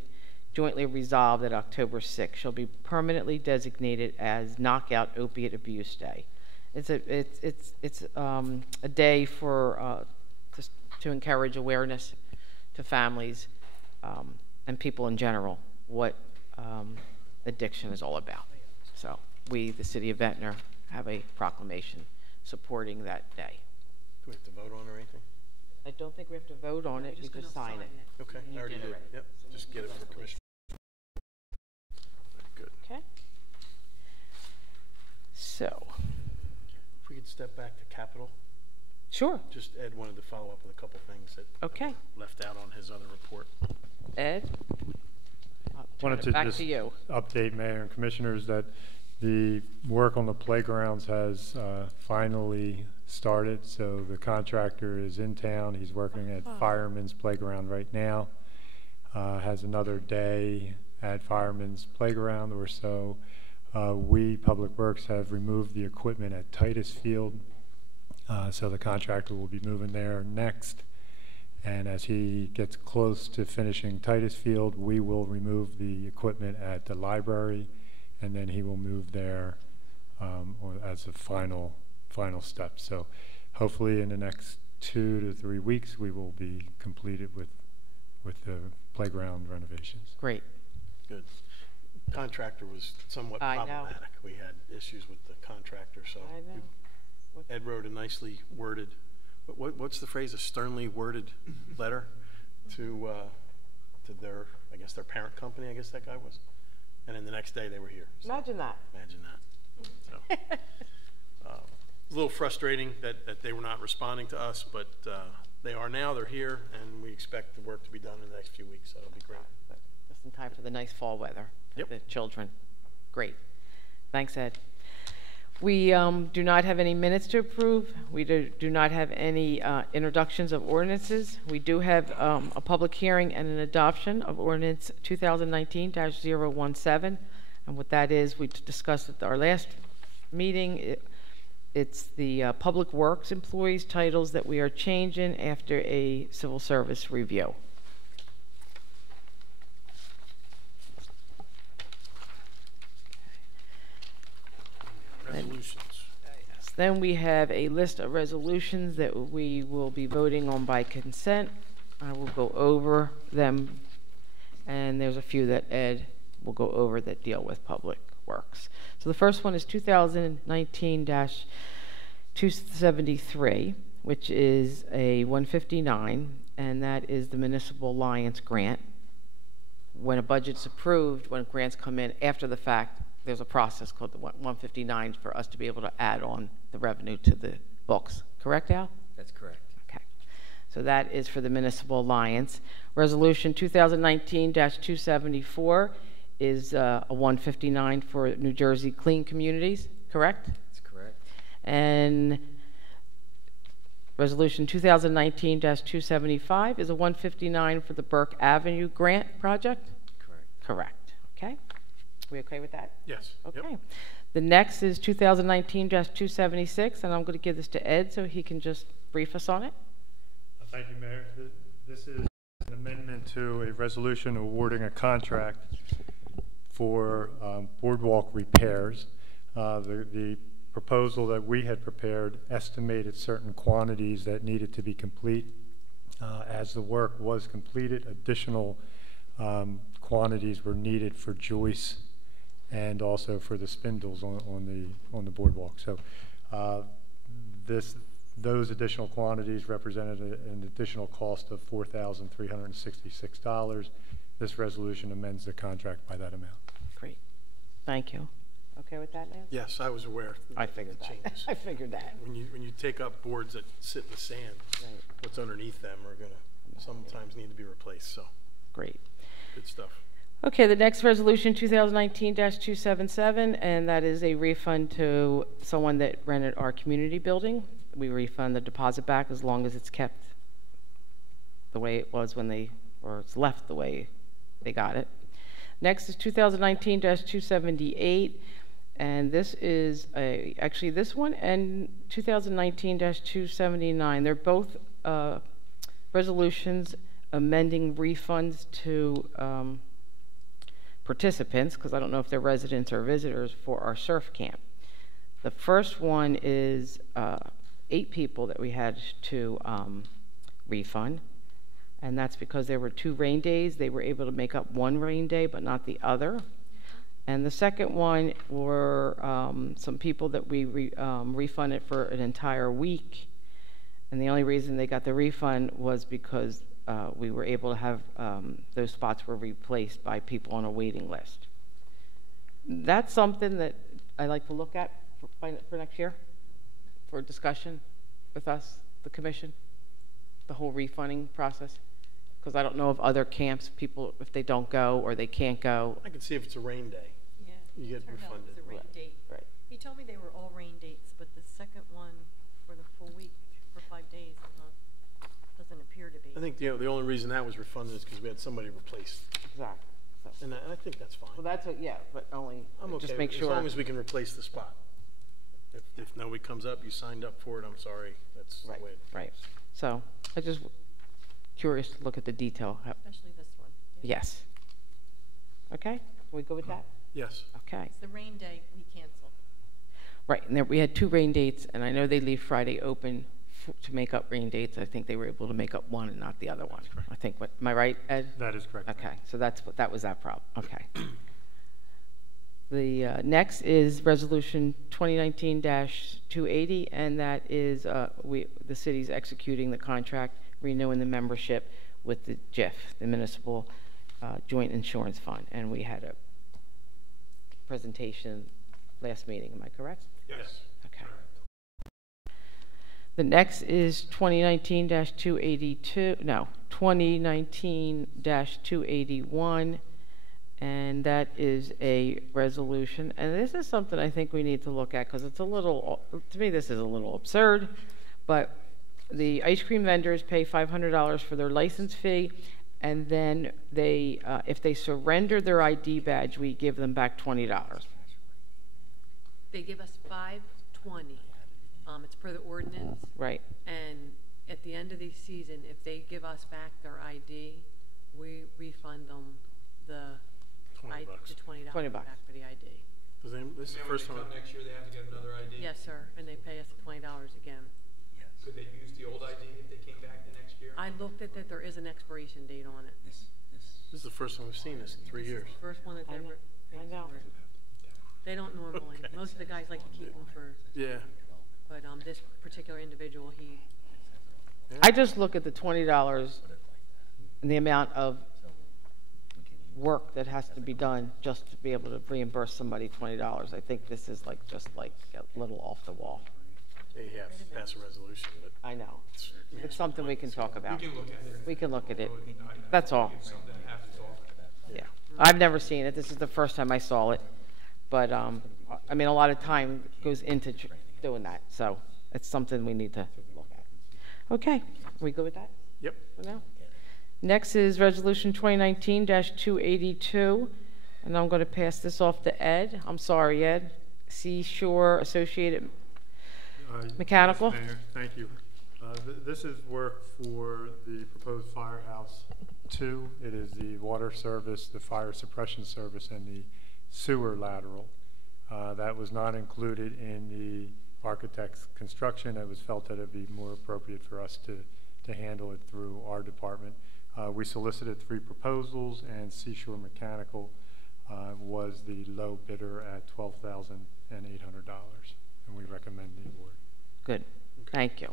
jointly resolved that October 6th shall be permanently designated as Knockout Opiate Abuse Day. It's a day for to encourage awareness to families and people in general what addiction is all about. So we, the City of Ventnor, have a proclamation supporting that day. Do we have to vote on or anything? I don't think we have to vote on it. We just sign it. Okay, I already did. Yep, just get it for commission. Good. Okay. So. If we could step back to capital. Sure. Just Ed wanted to follow up with a couple things that okay. Left out on his other report. Ed? Wanted to just update Mayor and Commissioners that the work on the playgrounds has finally started. So the contractor is in town. He's working at Fireman's Playground right now. Has another day at Fireman's Playground or so. We, Public Works, have removed the equipment at Titus Field. So the contractor will be moving there next. And as he gets close to finishing Titus Field, we will remove the equipment at the library, and then he will move there as a final step. So hopefully in the next 2 to 3 weeks, we will be completed with the playground renovations. Great. Good. Contractor was somewhat problematic. We had issues with the contractor, so Ed wrote a nicely worded, what's the phrase? A sternly worded letter to their, I guess their parent company. I guess that guy was, and then the next day they were here. So imagine that. Imagine that. So, a little frustrating that they were not responding to us, but they are now. They're here, and we expect the work to be done in the next few weeks. So it'll be great. Just in time for the nice fall weather for the children. Great. Thanks, Ed. We do not have any minutes to approve. We do not have any introductions of ordinances. We do have a public hearing and an adoption of ordinance 2019-017. And what that is, we discussed at our last meeting. It's the Public Works employees' titles that we are changing after a civil service review. Resolutions. Then we have a list of resolutions that we will be voting on by consent. I will go over them, and there's a few that Ed will go over that deal with Public Works. So the first one is 2019-273, which is a 159, and that is the Municipal Alliance grant. When a budget's approved, when grants come in after the fact, there's a process called the 159 for us to be able to add on the revenue to the books. Correct, Al? That's correct. Okay. So that is for the Municipal Alliance. Resolution 2019-274 is a 159 for New Jersey Clean Communities, correct? That's correct. And Resolution 2019-275 is a 159 for the Burke Avenue Grant Project? Correct. Correct. Okay. We okay with that? Yes. Okay. Yep. The next is 2019-276, and I'm going to give this to Ed so he can just brief us on it. Thank you, Mayor. This is an amendment to a resolution awarding a contract for boardwalk repairs. The proposal that we had prepared estimated certain quantities that needed to be complete. As the work was completed, additional quantities were needed for joists and also for the spindles on the boardwalk. So this Those additional quantities represented an additional cost of $4,366. This resolution amends the contract by that amount. Great. Thank you. Okay with that, Lance? Yes, I was aware. I figured the that. changes. I figured that. When you take up boards that sit in the sand, Right. what's underneath them are gonna sometimes need to be replaced, so Great. good stuff. Okay, the next resolution, 2019-277, and that is a refund to someone that rented our community building. We refund the deposit back as long as it's kept the way it was when they, or it's left the way they got it. Next is 2019-278, and this is actually this one and 2019-279. They're both resolutions amending refunds to participants, because I don't know if they're residents or visitors, for our surf camp. The first one is 8 people that we had to refund, and that's because there were 2 rain days. They were able to make up 1 rain day, but not the other. And the second one were some people that we refunded for an entire week, and the only reason they got the refund was because we were able to have those spots were replaced by people on a waiting list. That's something that I like to look at for next year, for discussion with us, the commission, the whole refunding process. Because I don't know of other camps, people, if they don't go or they can't go. I can see if it's a rain day, Yeah. you get Turned out it refunded. was a rain date. Right. He told me they were all rain dates, but the second one for the full week, for 5 days, doesn't appear to be. I think the only reason that was refunded is because we had somebody replaced, Exactly. So, and I think that's fine. well, that's yeah, but only I'm okay just make as sure. long as we can replace the spot. If nobody comes up, you signed up for it, I'm sorry, that's Right, the way it is. right. So I just curious to look at the detail. Especially this one. Yeah. Yes. Okay, we go with that? Yes. Okay. It's the rain day, we cancel. Right, and there, we had 2 rain dates, and I know they leave Friday open to make up rain dates. I think they were able to make up one and not the other one. I think, what, am I right, Ed? That is correct. Okay, so that's what, that was that problem. Okay. The next is Resolution 2019-280, and that is the city's executing the contract, renewing the membership with the JIF, the Municipal Joint Insurance Fund, and we had a presentation last meeting. Am I correct? Yes. Okay. The next is 2019-282. No, 2019-281. And that is a resolution, and this is something I think we need to look at because it's a little, to me, this is a little absurd, but the ice cream vendors pay $500 for their license fee, and then they, if they surrender their ID badge, we give them back $20. They give us $5.20. It's per the ordinance. Right. And at the end of the season, if they give us back their ID, we refund them the $20. the $20 $20. back for the ID. This is the first time. Next year, they have to get another ID? Yes, sir, and they pay us the $20 again. Could they use the old ID if they came back the next year? I looked at that, there is an expiration date on it. This is the first time we've seen this in 3 years. First one that's I know. ever. I know. They don't normally. Okay. Most of the guys like to keep them for, Yeah. but this particular individual, he, I just look at the $20 and the amount of work that has to be done just to be able to reimburse somebody $20. I think this is like just like a little off the wall. Yeah, you have to pass a resolution, but I know. It's something we can talk about. We can look at it. We can look at it. That's all. It's something that happens often. Yeah. I've never seen it. This is the first time I saw it. But, I mean, a lot of time goes into doing that. So it's something we need to look at. Okay. We good with that yep. for now? Next is Resolution 2019-282. And I'm going to pass this off to Ed. I'm sorry, Ed. Seashore Associated Mechanical. Yes, Mayor. Thank you. This is work for the proposed Firehouse 2. It is the water service, the fire suppression service, and the sewer lateral. That was not included in the architect's construction. It was felt that it would be more appropriate for us to handle it through our department. We solicited 3 proposals, and Seashore Mechanical was the low bidder at $12,800, and we recommend the award. Good. Okay. Thank you.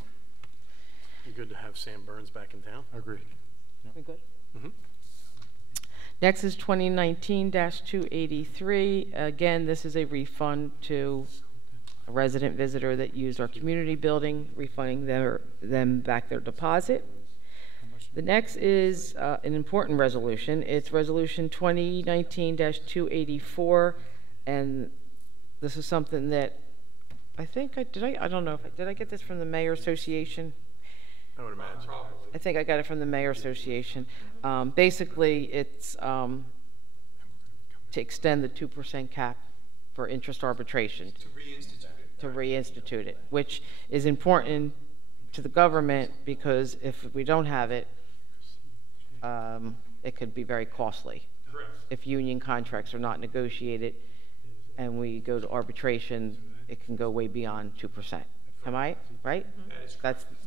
Be good to have Sam Burns back in town. Agreed. We good? Mhm. Next is 2019-283. Again, this is a refund to a resident visitor that used our community building, refunding them back their deposit. The next is an important resolution. It's Resolution 2019-284, and this is something that I think I don't know if did I get this from the Mayor Association? I would imagine. I think I got it from the Mayor Association. Basically, it's to extend the 2% cap for interest arbitration. To reinstitute it, which is important to the government because if we don't have it, it could be very costly. Correct. If union contracts are not negotiated and we go to arbitration, it can go way beyond 2%. Am I right? That is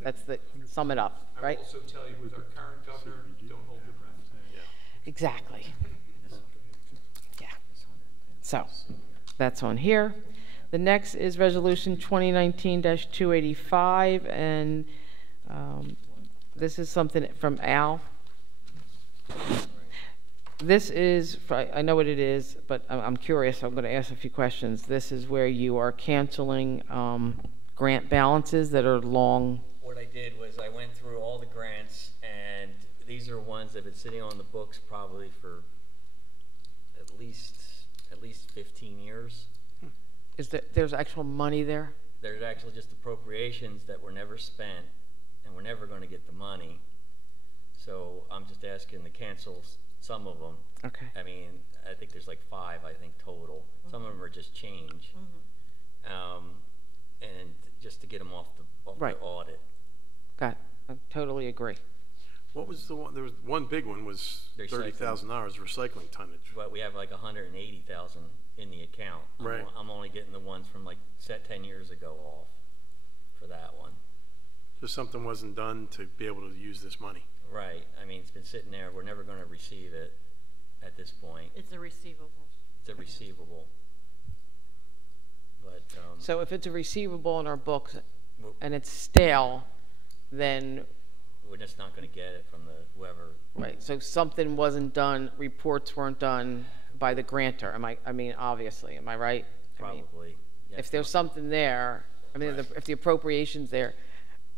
That's the sum it up, right? I will also tell you, with our current governor, don't hold your breath. Exactly. Yeah. So that's on here. The next is Resolution 2019-285, and this is something from Al. This is, I know what it is, but I'm curious, so I'm going to ask a few questions. This is where you are canceling grant balances that are long. What I did was I went through all the grants, and these are ones that have been sitting on the books probably for at least 15 years. Is there's actual money there? There's actually just appropriations that were never spent, and we're never going to get the money. So I'm just asking to cancel some of them. Okay. I mean, I think there's like 5, I think, total. Some of them are just change. And just to get them off the audit. Got it. I totally agree. What was the one? There was one big one was $30,000 recycling tonnage. But we have like 180,000 in the account. Right. I'm only getting the ones from like set 10 years ago off for that one. So something wasn't done to be able to use this money. Right. I mean, it's been sitting there. We're never going to receive it at this point. It's a receivable. It's a receivable. But So if it's a receivable in our books and it's stale, then we're just not going to get it from whoever. right. So something wasn't done. Reports weren't done by the grantor. I mean, obviously, am I right? Probably. I mean, yes, if there's something there, I mean, Right. if the appropriation's there,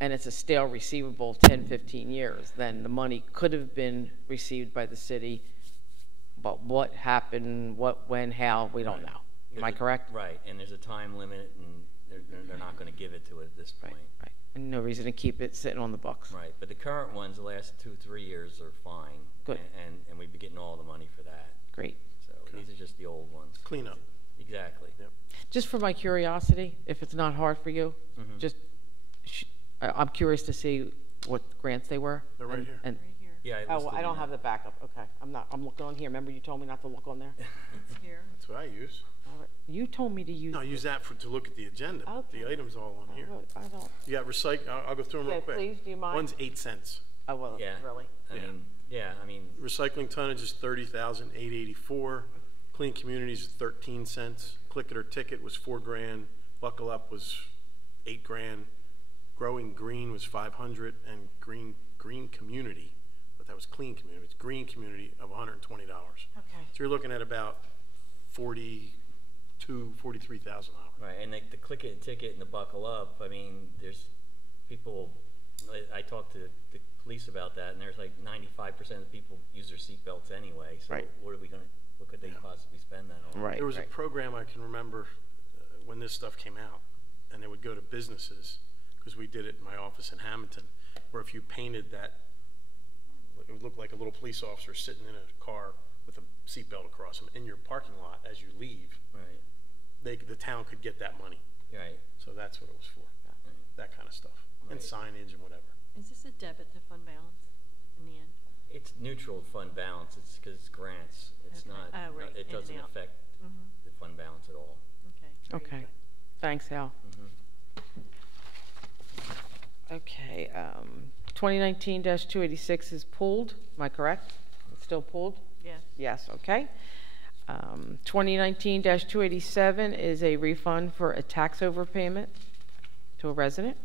and it's a stale receivable 10, 15 years, then the money could have been received by the city. But what happened, what, when, how, we don't know. Am I correct? Right, and there's a time limit, and they're not going to give it to it at this point. Right. And no reason to keep it sitting on the books. Right, but the current ones, the last 2-3 years are fine. Good. And we've been getting all the money for that. Great. So these are just the old ones. Clean up. Exactly. Yep. Just for my curiosity, if it's not hard for you, just I'm curious to see what grants they were. They're right here. And Right here. Yeah. oh, I don't have the backup. Okay, I'm looking on here. Remember, you told me not to look on there. It's here. That's what I use. All right. You told me to use. No, I use that to look at the agenda. Okay. The items all on here. I don't. You got recycle. I'll go through them Yeah, real quick. please. Do you mind? One's 8 cents. Oh well. Yeah. Really? I mean, Recycling tonnage is $30,884. Clean communities is 13 cents. Click it or ticket was $4,000. Buckle up was $8,000. Growing green was 500, and green community, but that was clean community. It's green community of $120. Okay. So you're looking at about $43,000. right, and the click it and ticket and the buckle up, I mean, there's people, I talked to the police about that, and there's like 95% of the people use their seatbelts anyway, so Right. what could they possibly spend that on? Right. There was a program I can remember when this stuff came out, and they would go to businesses, because we did it in my office in Hamilton, where if you painted that, it would look like a little police officer sitting in a car with a seatbelt across him in your parking lot as you leave. Right. The town could get that money. Right. So that's what it was for, that kind of stuff, and Right. signage and whatever. Is this a debit to fund balance in the end? It's neutral fund balance. It's because it's grants. It's Okay. not. Oh, right. It In and doesn't out. affect the fund balance at all. Okay. very Okay. good. Thanks, Al. Okay. 2019-286 is pulled. Am I correct? It's still pulled? Yes. Yes, okay. 2019-287 is a refund for a tax overpayment to a resident.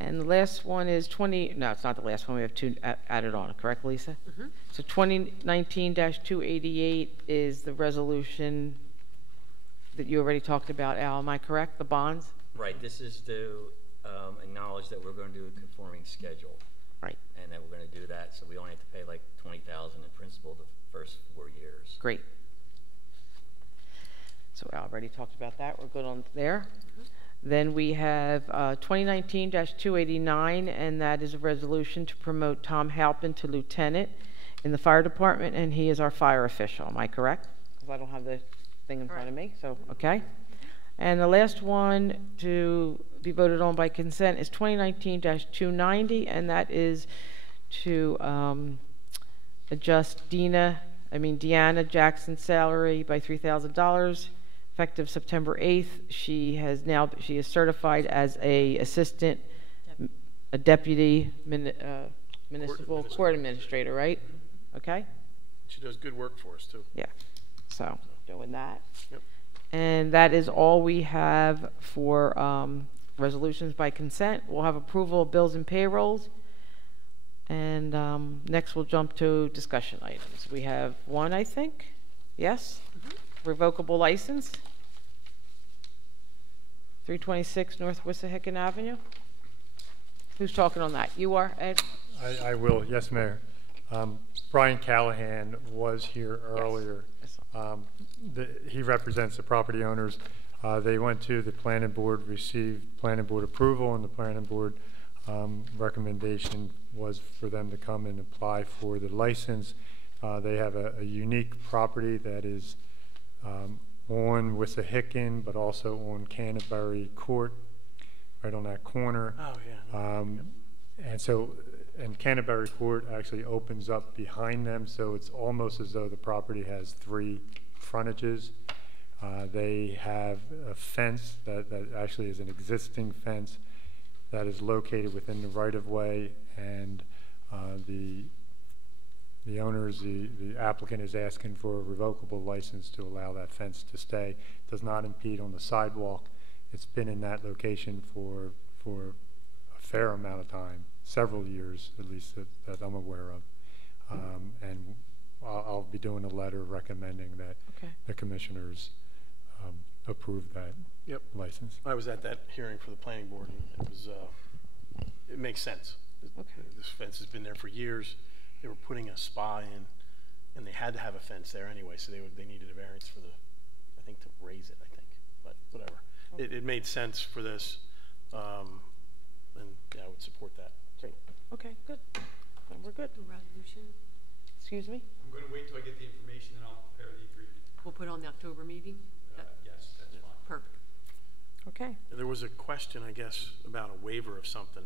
And the last one is no, it's not the last one. We have two added on, correct, Lisa? Mm-hmm. So 2019-288 is the resolution that you already talked about, Al. Am I correct? The bonds? Right, this is to acknowledge that we're going to do a conforming schedule. Right. And that we're going to do that, so we only have to pay like $20,000 in principal the first 4 years. Great. So Al already talked about that. We're good on there. Then we have 2019-289, and that is a resolution to promote Tom Halpin to lieutenant in the fire department, and he is our fire official. Am I correct? Because I don't have the thing in front of me, so, okay. And the last one to be voted on by consent is 2019-290, and that is to adjust Deanna Jackson's salary by $3,000. Effective September 8th, she is certified as a deputy municipal court administrator, right? Okay. She does good work for us too. Yeah. So doing that. Yep. And that is all we have for resolutions by consent. We'll have approval of bills and payrolls. And next we'll jump to discussion items. We have one, I think. Yes? Revocable license. 326 North Wissahickon Avenue. Who's talking on that? You are, Ed? I will, yes, Mayor. Brian Callahan was here earlier. Yes. He represents the property owners. They went to the planning board, received planning board approval, and the planning board recommendation was for them to come and apply for the license. They have a unique property that is on Wissahickon, but also on Canterbury Court, right on that corner. Oh, yeah. And Canterbury Court actually opens up behind them, so it's almost as though the property has three frontages. They have a fence that actually is an existing fence that is located within the right-of-way, and the owners, the applicant is asking for a revocable license to allow that fence to stay. It does not impede on the sidewalk. It's been in that location for a fair amount of time, several years at least that I'm aware of. And I'll be doing a letter recommending that the commissioners approve that license. I was at that hearing for the planning board, and it was it makes sense. This fence has been there for years. They were putting a spa in, and they had to have a fence there anyway, so they needed a variance for to raise it, I think, but whatever. It made sense for this, and yeah, I would support that. Great. Okay, good. Then we're good. Resolution. Excuse me? I'm going to wait till I get the information and I'll prepare the agreement. We'll put it on the October meeting? Yes, that's fine. Perfect. Okay. There was a question, I guess, about a waiver of something,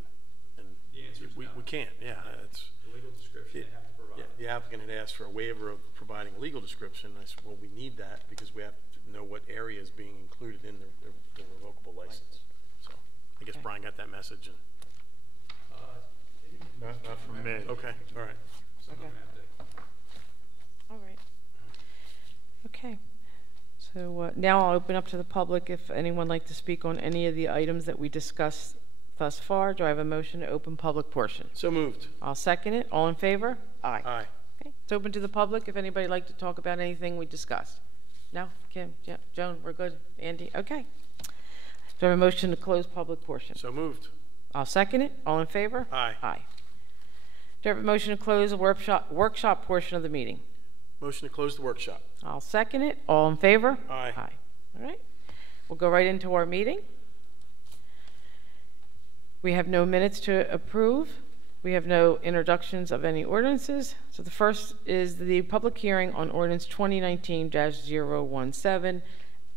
and The answer is we no. can't. Yeah, it's The legal description they have to provide. the applicant had asked for a waiver of providing a legal description. I said, well, we need that because we have to know what area is being included in the revocable license. So I guess Brian got that message. And Not from me. okay, all right. Okay. All right. Okay. So now I'll open up to the public if anyone would like to speak on any of the items that we discussed thus far. Do I have a motion to open public portion? So moved. I'll second it. All in favor? Aye. Aye. Okay. It's open to the public if anybody would like to talk about anything we discussed. No? Kim? Joan? We're good? Andy? Okay. Do I have a motion to close public portion? So moved. I'll second it. All in favor? Aye. Aye. Do I have a motion to close the workshop portion of the meeting? Motion to close the workshop. I'll second it. All in favor? Aye. Aye. All right. We'll go right into our meeting. We have no minutes to approve. We have no introductions of any ordinances. So the first is the public hearing on ordinance 2019-017,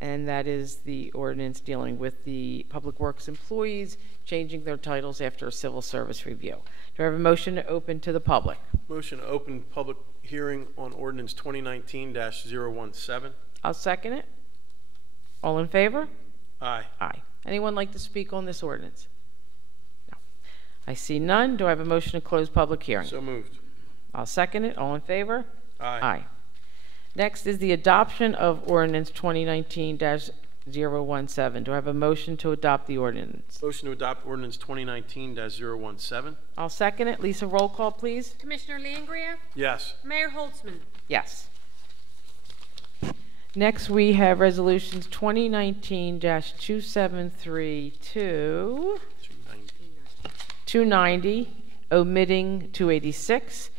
and that is the ordinance dealing with the Public Works employees changing their titles after a civil service review. Do I have a motion to open to the public? Motion to open public hearing on ordinance 2019-017. I'll second it. All in favor? Aye. Aye. Anyone like to speak on this ordinance? No. I see none. Do I have a motion to close public hearing? So moved. I'll second it. All in favor? Aye. Aye. Next is the adoption of ordinance 2019-018, 2019-017. Do I have a motion to adopt the ordinance? Motion to adopt ordinance 2019-017. I'll second it. Lisa, roll call, please. Commissioner Langria? Yes. Mayor Holtzman? Yes. Next, we have resolutions 2019-273 to 290, omitting 286,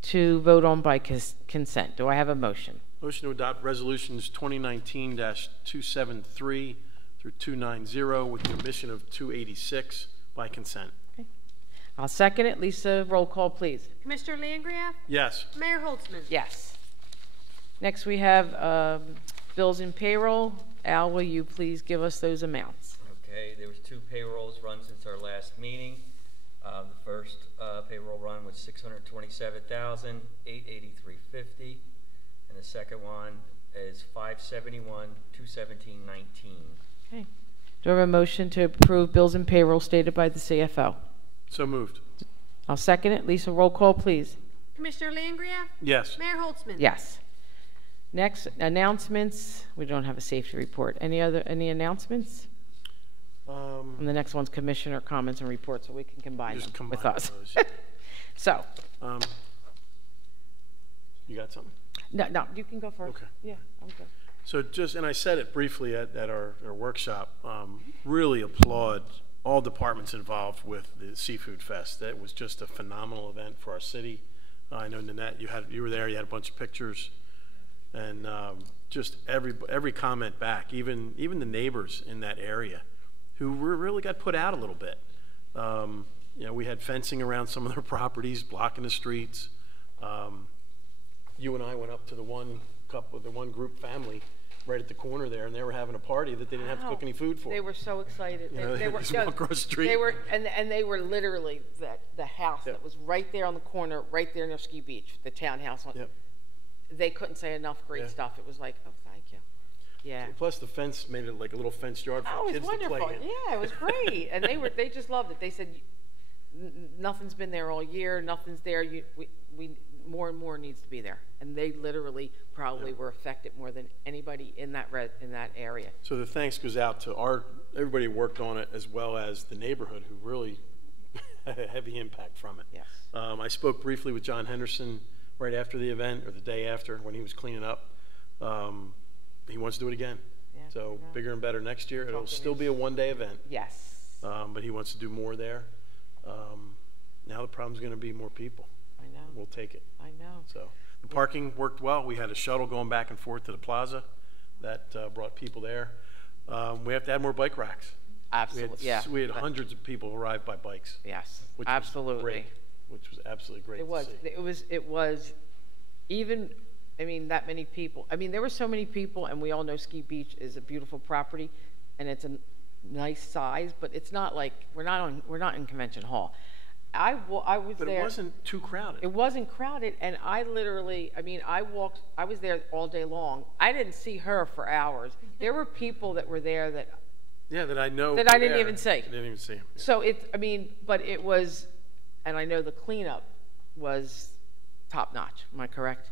to vote on by consent. Do I have a motion? Motion to adopt resolutions 2019-273 through 290 with the omission of 286 by consent. Okay. I'll second it. Lisa, roll call, please. Commissioner Langria? Yes. Mayor Holtzman? Yes. Next, we have bills and payroll. Al, will you please give us those amounts? Okay, there was 2 payrolls run since our last meeting. The first payroll run was $627,883.50, and the second one is $571,217.19. Okay. Do I have a motion to approve bills and payroll stated by the CFO? So moved. I'll second it. Lisa, roll call, please. Commissioner Langria? Yes. Mayor Holtzman? Yes. Next, announcements. We don't have a safety report. Any announcements? And the next one's commissioner comments and reports, so we can combine Just them with combine us. those, yeah. So, You got something? no, you can go first. Okay. Yeah, I'm good. So just, and I said it briefly at our workshop, really applaud all departments involved with the Seafood Fest. That was just a phenomenal event for our city. I know, Nanette, you were there, you had a bunch of pictures, and just every comment back, even the neighbors in that area who really got put out a little bit. You know, we had fencing around some of their properties, blocking the streets. You and I went up to the one group family right at the corner there, and they were having a party that they didn't have to cook any food for. They were so excited. You know, they just walk across the street. They were, and they were literally the house Yep. that was right there on the corner, right there near Ski Beach, the townhouse. Yep. They couldn't say enough great Yeah. stuff. It was like, oh, thank you. Yeah. Plus the fence made it like a little fenced yard for Oh, it kids was to wonderful. play in. Yeah, it was great. And they just loved it. They said, nothing's been there all year. Nothing's there. We more and more needs to be there. And they literally probably were affected more than anybody in that area. So the thanks goes out to everybody who worked on it, as well as the neighborhood who really had a heavy impact from it. Yes. I spoke briefly with John Henderson right after the event, or the day after, when he was cleaning up. He wants to do it again. Yeah, So yeah. bigger and better next year. It'll still be a one-day event. Yes. But he wants to do more there. Now the problem's going to be more people. I know. We'll take it. I know. So the parking worked well. We had a shuttle going back and forth to the plaza that brought people there. We have to add more bike racks. Absolutely. We had hundreds of people arrive by bikes. Yes. Which Absolutely. Was great, which was absolutely great. It was. To see. It was. Even. I mean, that many people. I mean, there were so many people, and we all know Ski Beach is a beautiful property, and it's a nice size, but it's not like we're not in Convention Hall. I was but there. It wasn't too crowded. It wasn't crowded, and I literally, I mean, I was there all day long. I didn't see her for hours. There were people that were there that. Yeah, that I know. That I didn't even see. I didn't even see him. Yeah. So but it was, and I know the cleanup was top notch. Am I correct?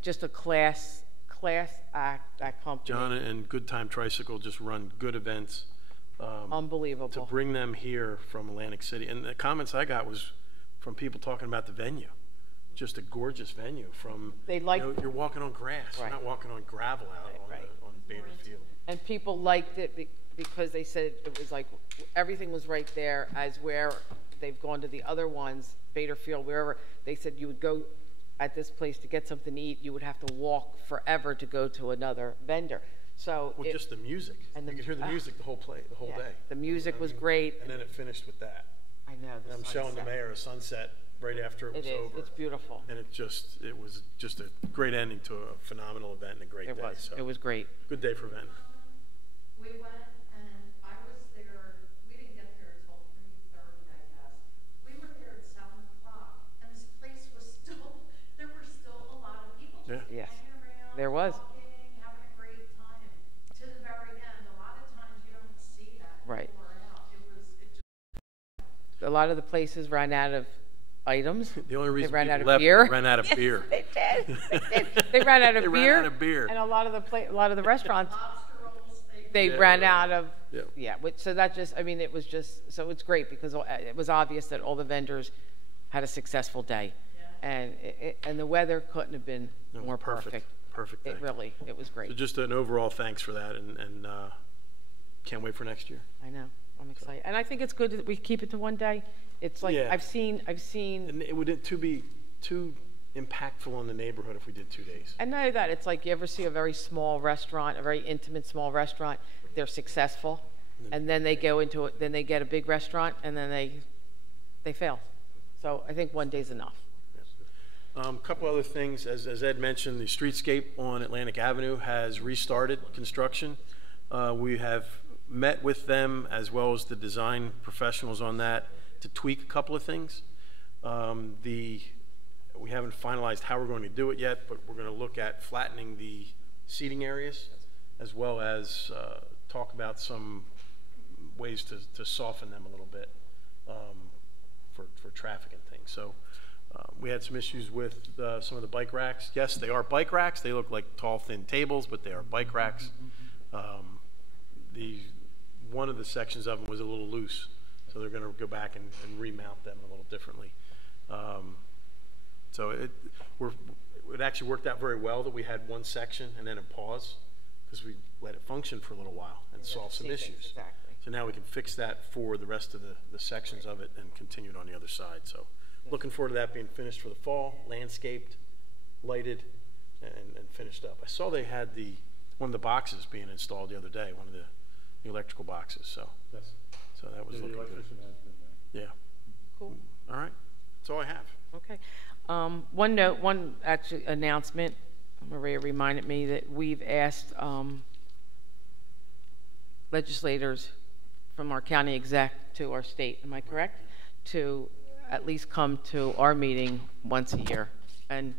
Just a class act, that company. John and Good Time Tricycle just run good events. Unbelievable. To bring them here from Atlantic City. And the comments I got was from people talking about the venue. Just a gorgeous venue from, you're walking on grass. Right. You're not walking on gravel out on Bader Field. And people liked it because they said it was like everything was right there, as where they've gone to the other ones, Bader Field, wherever. They said you would go at this place to get something to eat, you would have to walk forever to go to another vendor. So just the music. And you could hear the music the whole day. The music was great. And then it finished with that. I know. And I'm showing the mayor a sunset right after it was over. It's beautiful. And it was just a great ending to a phenomenal event and a great day. It was great. Good day for Ventnor. We went, and I was there. We didn't get there until 3:30, I guess. We were there at 7 o'clock, and this place was still. There were still a lot of people just hanging around. There was. Talking, having a great time to the very end. A lot of times you don't see that. Right. People are out. A lot of the places ran out of items. The only reason they ran out of left, beer. They ran out of beer. They did. They ran out of beer. Ran out of beer. And a lot of the restaurants. they Yeah, ran right. out of, Yeah. so that just, I mean, it was just, so it's great because it was obvious that all the vendors had a successful day. And and the weather couldn't have been No, more perfect. Perfect day. It was great. So just an overall thanks for that, and can't wait for next year. I know, I'm excited. And I think it's good that we keep it to one day. It's like, Yeah. I've seen, And it would be too impactful in the neighborhood if we did 2 days. I know that it's like you ever see a very small restaurant, a very intimate small restaurant, they're successful, and then they go into it, then they get a big restaurant, and then they fail. So I think one day's enough. Couple other things, as Ed mentioned, the streetscape on Atlantic Avenue has restarted construction. We have met with them as well as the design professionals on that to tweak a couple of things. We haven't finalized how we're going to do it yet, but we're going to look at flattening the seating areas as well as talk about some ways to soften them a little bit for traffic and things. So we had some issues with some of the bike racks. Yes, they are bike racks. They look like tall, thin tables, but they are bike racks. One of the sections of them was a little loose, so they're going to go back and remount them a little differently. So it actually worked out very well that we had one section and then a pause because we let it function for a little while and solve some issues. Exactly. So now we can fix that for the rest of the sections of it and continue it on the other side. So looking forward to that being finished for the fall, landscaped, lighted, and finished up. I saw they had one of the boxes being installed the other day, one of the electrical boxes. So that was looking good. Yeah. Cool. All right. That's all I have. Okay. One actually announcement. Maria reminded me that we've asked legislators from our county exec to our state, am I correct? To at least come to our meeting once a year and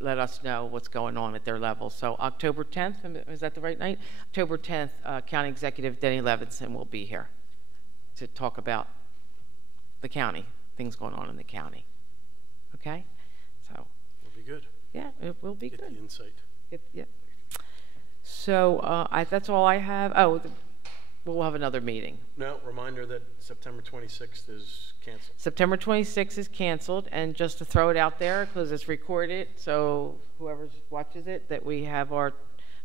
let us know what's going on at their level. So October 10th, is that the right night? October 10th, County Executive Denny Levinson will be here to talk about the county, things going on in the county. Okay? So. It'll be good. Yeah, it will be good. Get the insight. Yeah. So that's all I have. Oh, we'll have another meeting. No, reminder that September 26th is canceled. September 26th is canceled, and just to throw it out there, because it's recorded, so whoever watches it, that we have our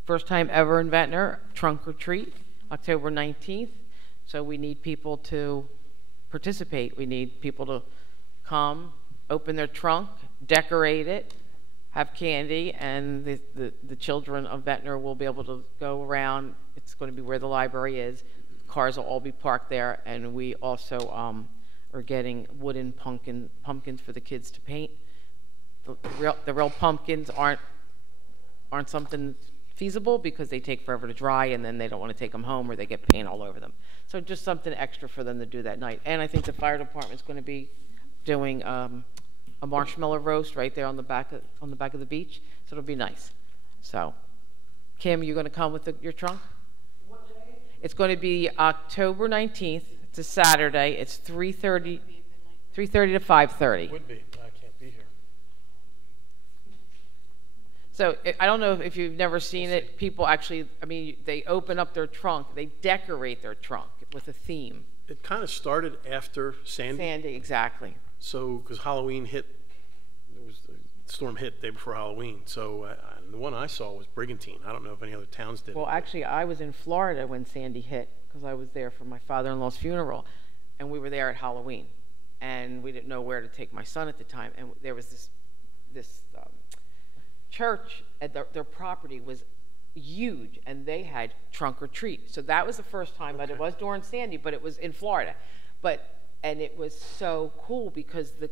first time ever in Ventnor trunk or treat, October 19th. So we need people to participate. We need people to come, open their trunk, decorate it, have candy, and the children of Ventnor will be able to go around. It's going to be where the library is. Cars will all be parked there, and we also are getting wooden pumpkins for the kids to paint. The real pumpkins aren't something feasible because they take forever to dry, and then they don't want to take them home or they get paint all over them. So just something extra for them to do that night. And I think the fire department's going to be doing a marshmallow roast right there on the back of the beach, so it'll be nice. So, Kim, you're going to come with your trunk? What day? It's going to be October 19th. It's a Saturday. It's 3:30 to 5:30. Would be, but I can't be here. So I don't know if you've never seen it. People actually, I mean, they open up their trunk. They decorate their trunk with a theme. It kind of started after Sandy. Sandy, exactly. So, because Halloween hit, the storm hit the day before Halloween. So, the one I saw was Brigantine. I don't know if any other towns did. Well, actually, I was in Florida when Sandy hit because I was there for my father-in-law's funeral, and we were there at Halloween, and we didn't know where to take my son at the time. And there was this church at their property was huge, and they had trunk or treat. So that was the first time, but it was during Sandy, but it was in Florida. And it was so cool because the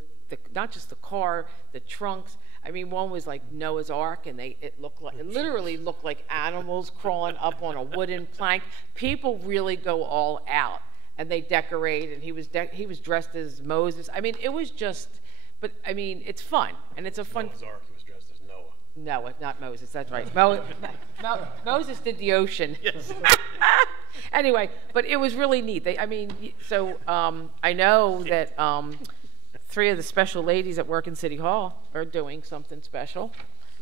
not just the car, the trunks. I mean, one was like Noah's Ark, and it literally looked like animals crawling up on a wooden plank. People really go all out, and they decorate. And he was dressed as Moses. I mean, it was just, but I mean, it's fun, and it's a fun. Noah's Ark. He was dressed as Noah. Noah, not Moses. That's right. Moses did the ocean. Yes. Anyway, but it was really neat. I know that 3 of the special ladies that work in City Hall are doing something special.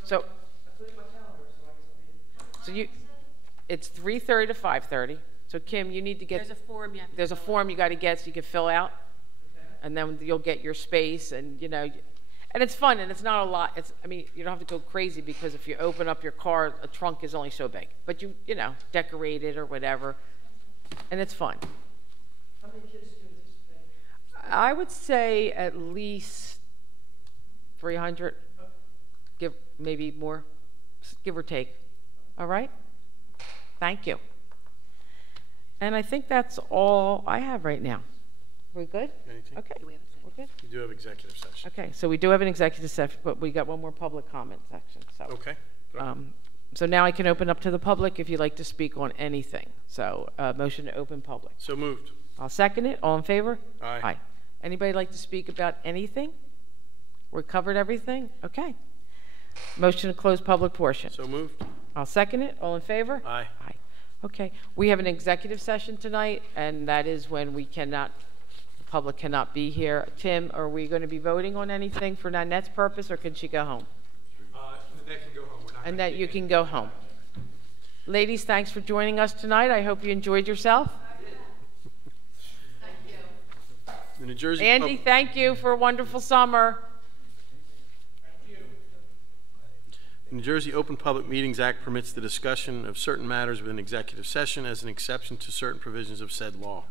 So it's 3:30 to 5:30. So Kim, you need to get. There's a form you have to There's a fill form you got to get so you can fill out, and then you'll get your space, and and it's fun, and it's not a lot. I mean, you don't have to go crazy because if you open up your car, a trunk is only so big, but you decorate it or whatever, and it's fun. How many kids do you anticipate? I would say at least 300, maybe more, give or take. All right? Thank you. And I think that's all I have right now. We good? Anything? Okay. We're good? We do have executive session. Okay, so we do have an executive session, but we got one more public comment section. So. Okay. So now I can open up to the public if you'd like to speak on anything. So motion to open public. So moved. I'll second it. All in favor? Aye. Aye. Anybody like to speak about anything? We covered everything? Okay. Motion to close public portion. So moved. I'll second it. All in favor? Aye. Aye. Okay. We have an executive session tonight, and that is when the public cannot be here. Tim, are we going to be voting on anything for Nanette's purpose, or can she go home? Nanette can go home. We're not And gonna that you take can any- go home. Ladies, thanks for joining us tonight. I hope you enjoyed yourself. The New Jersey Andy, thank you for a wonderful summer. The New Jersey Open Public Meetings Act permits the discussion of certain matters within executive session as an exception to certain provisions of said law.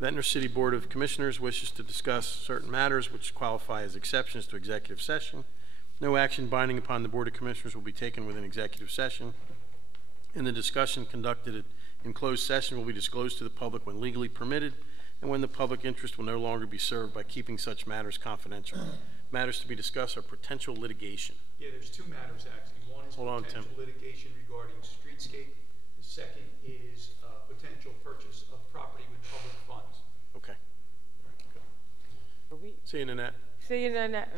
Ventnor City Board of Commissioners wishes to discuss certain matters which qualify as exceptions to executive session. No action binding upon the Board of Commissioners will be taken within executive session. And the discussion conducted in closed session will be disclosed to the public when legally permitted and when the public interest will no longer be served by keeping such matters confidential. Matters to be discussed are potential litigation. Yeah, there's two matters actually. One is Hold on, Tim. potential litigation regarding streetscape. The second is potential purchase of property with public funds. Okay. Are we- See you, Nanette. See you, Nanette.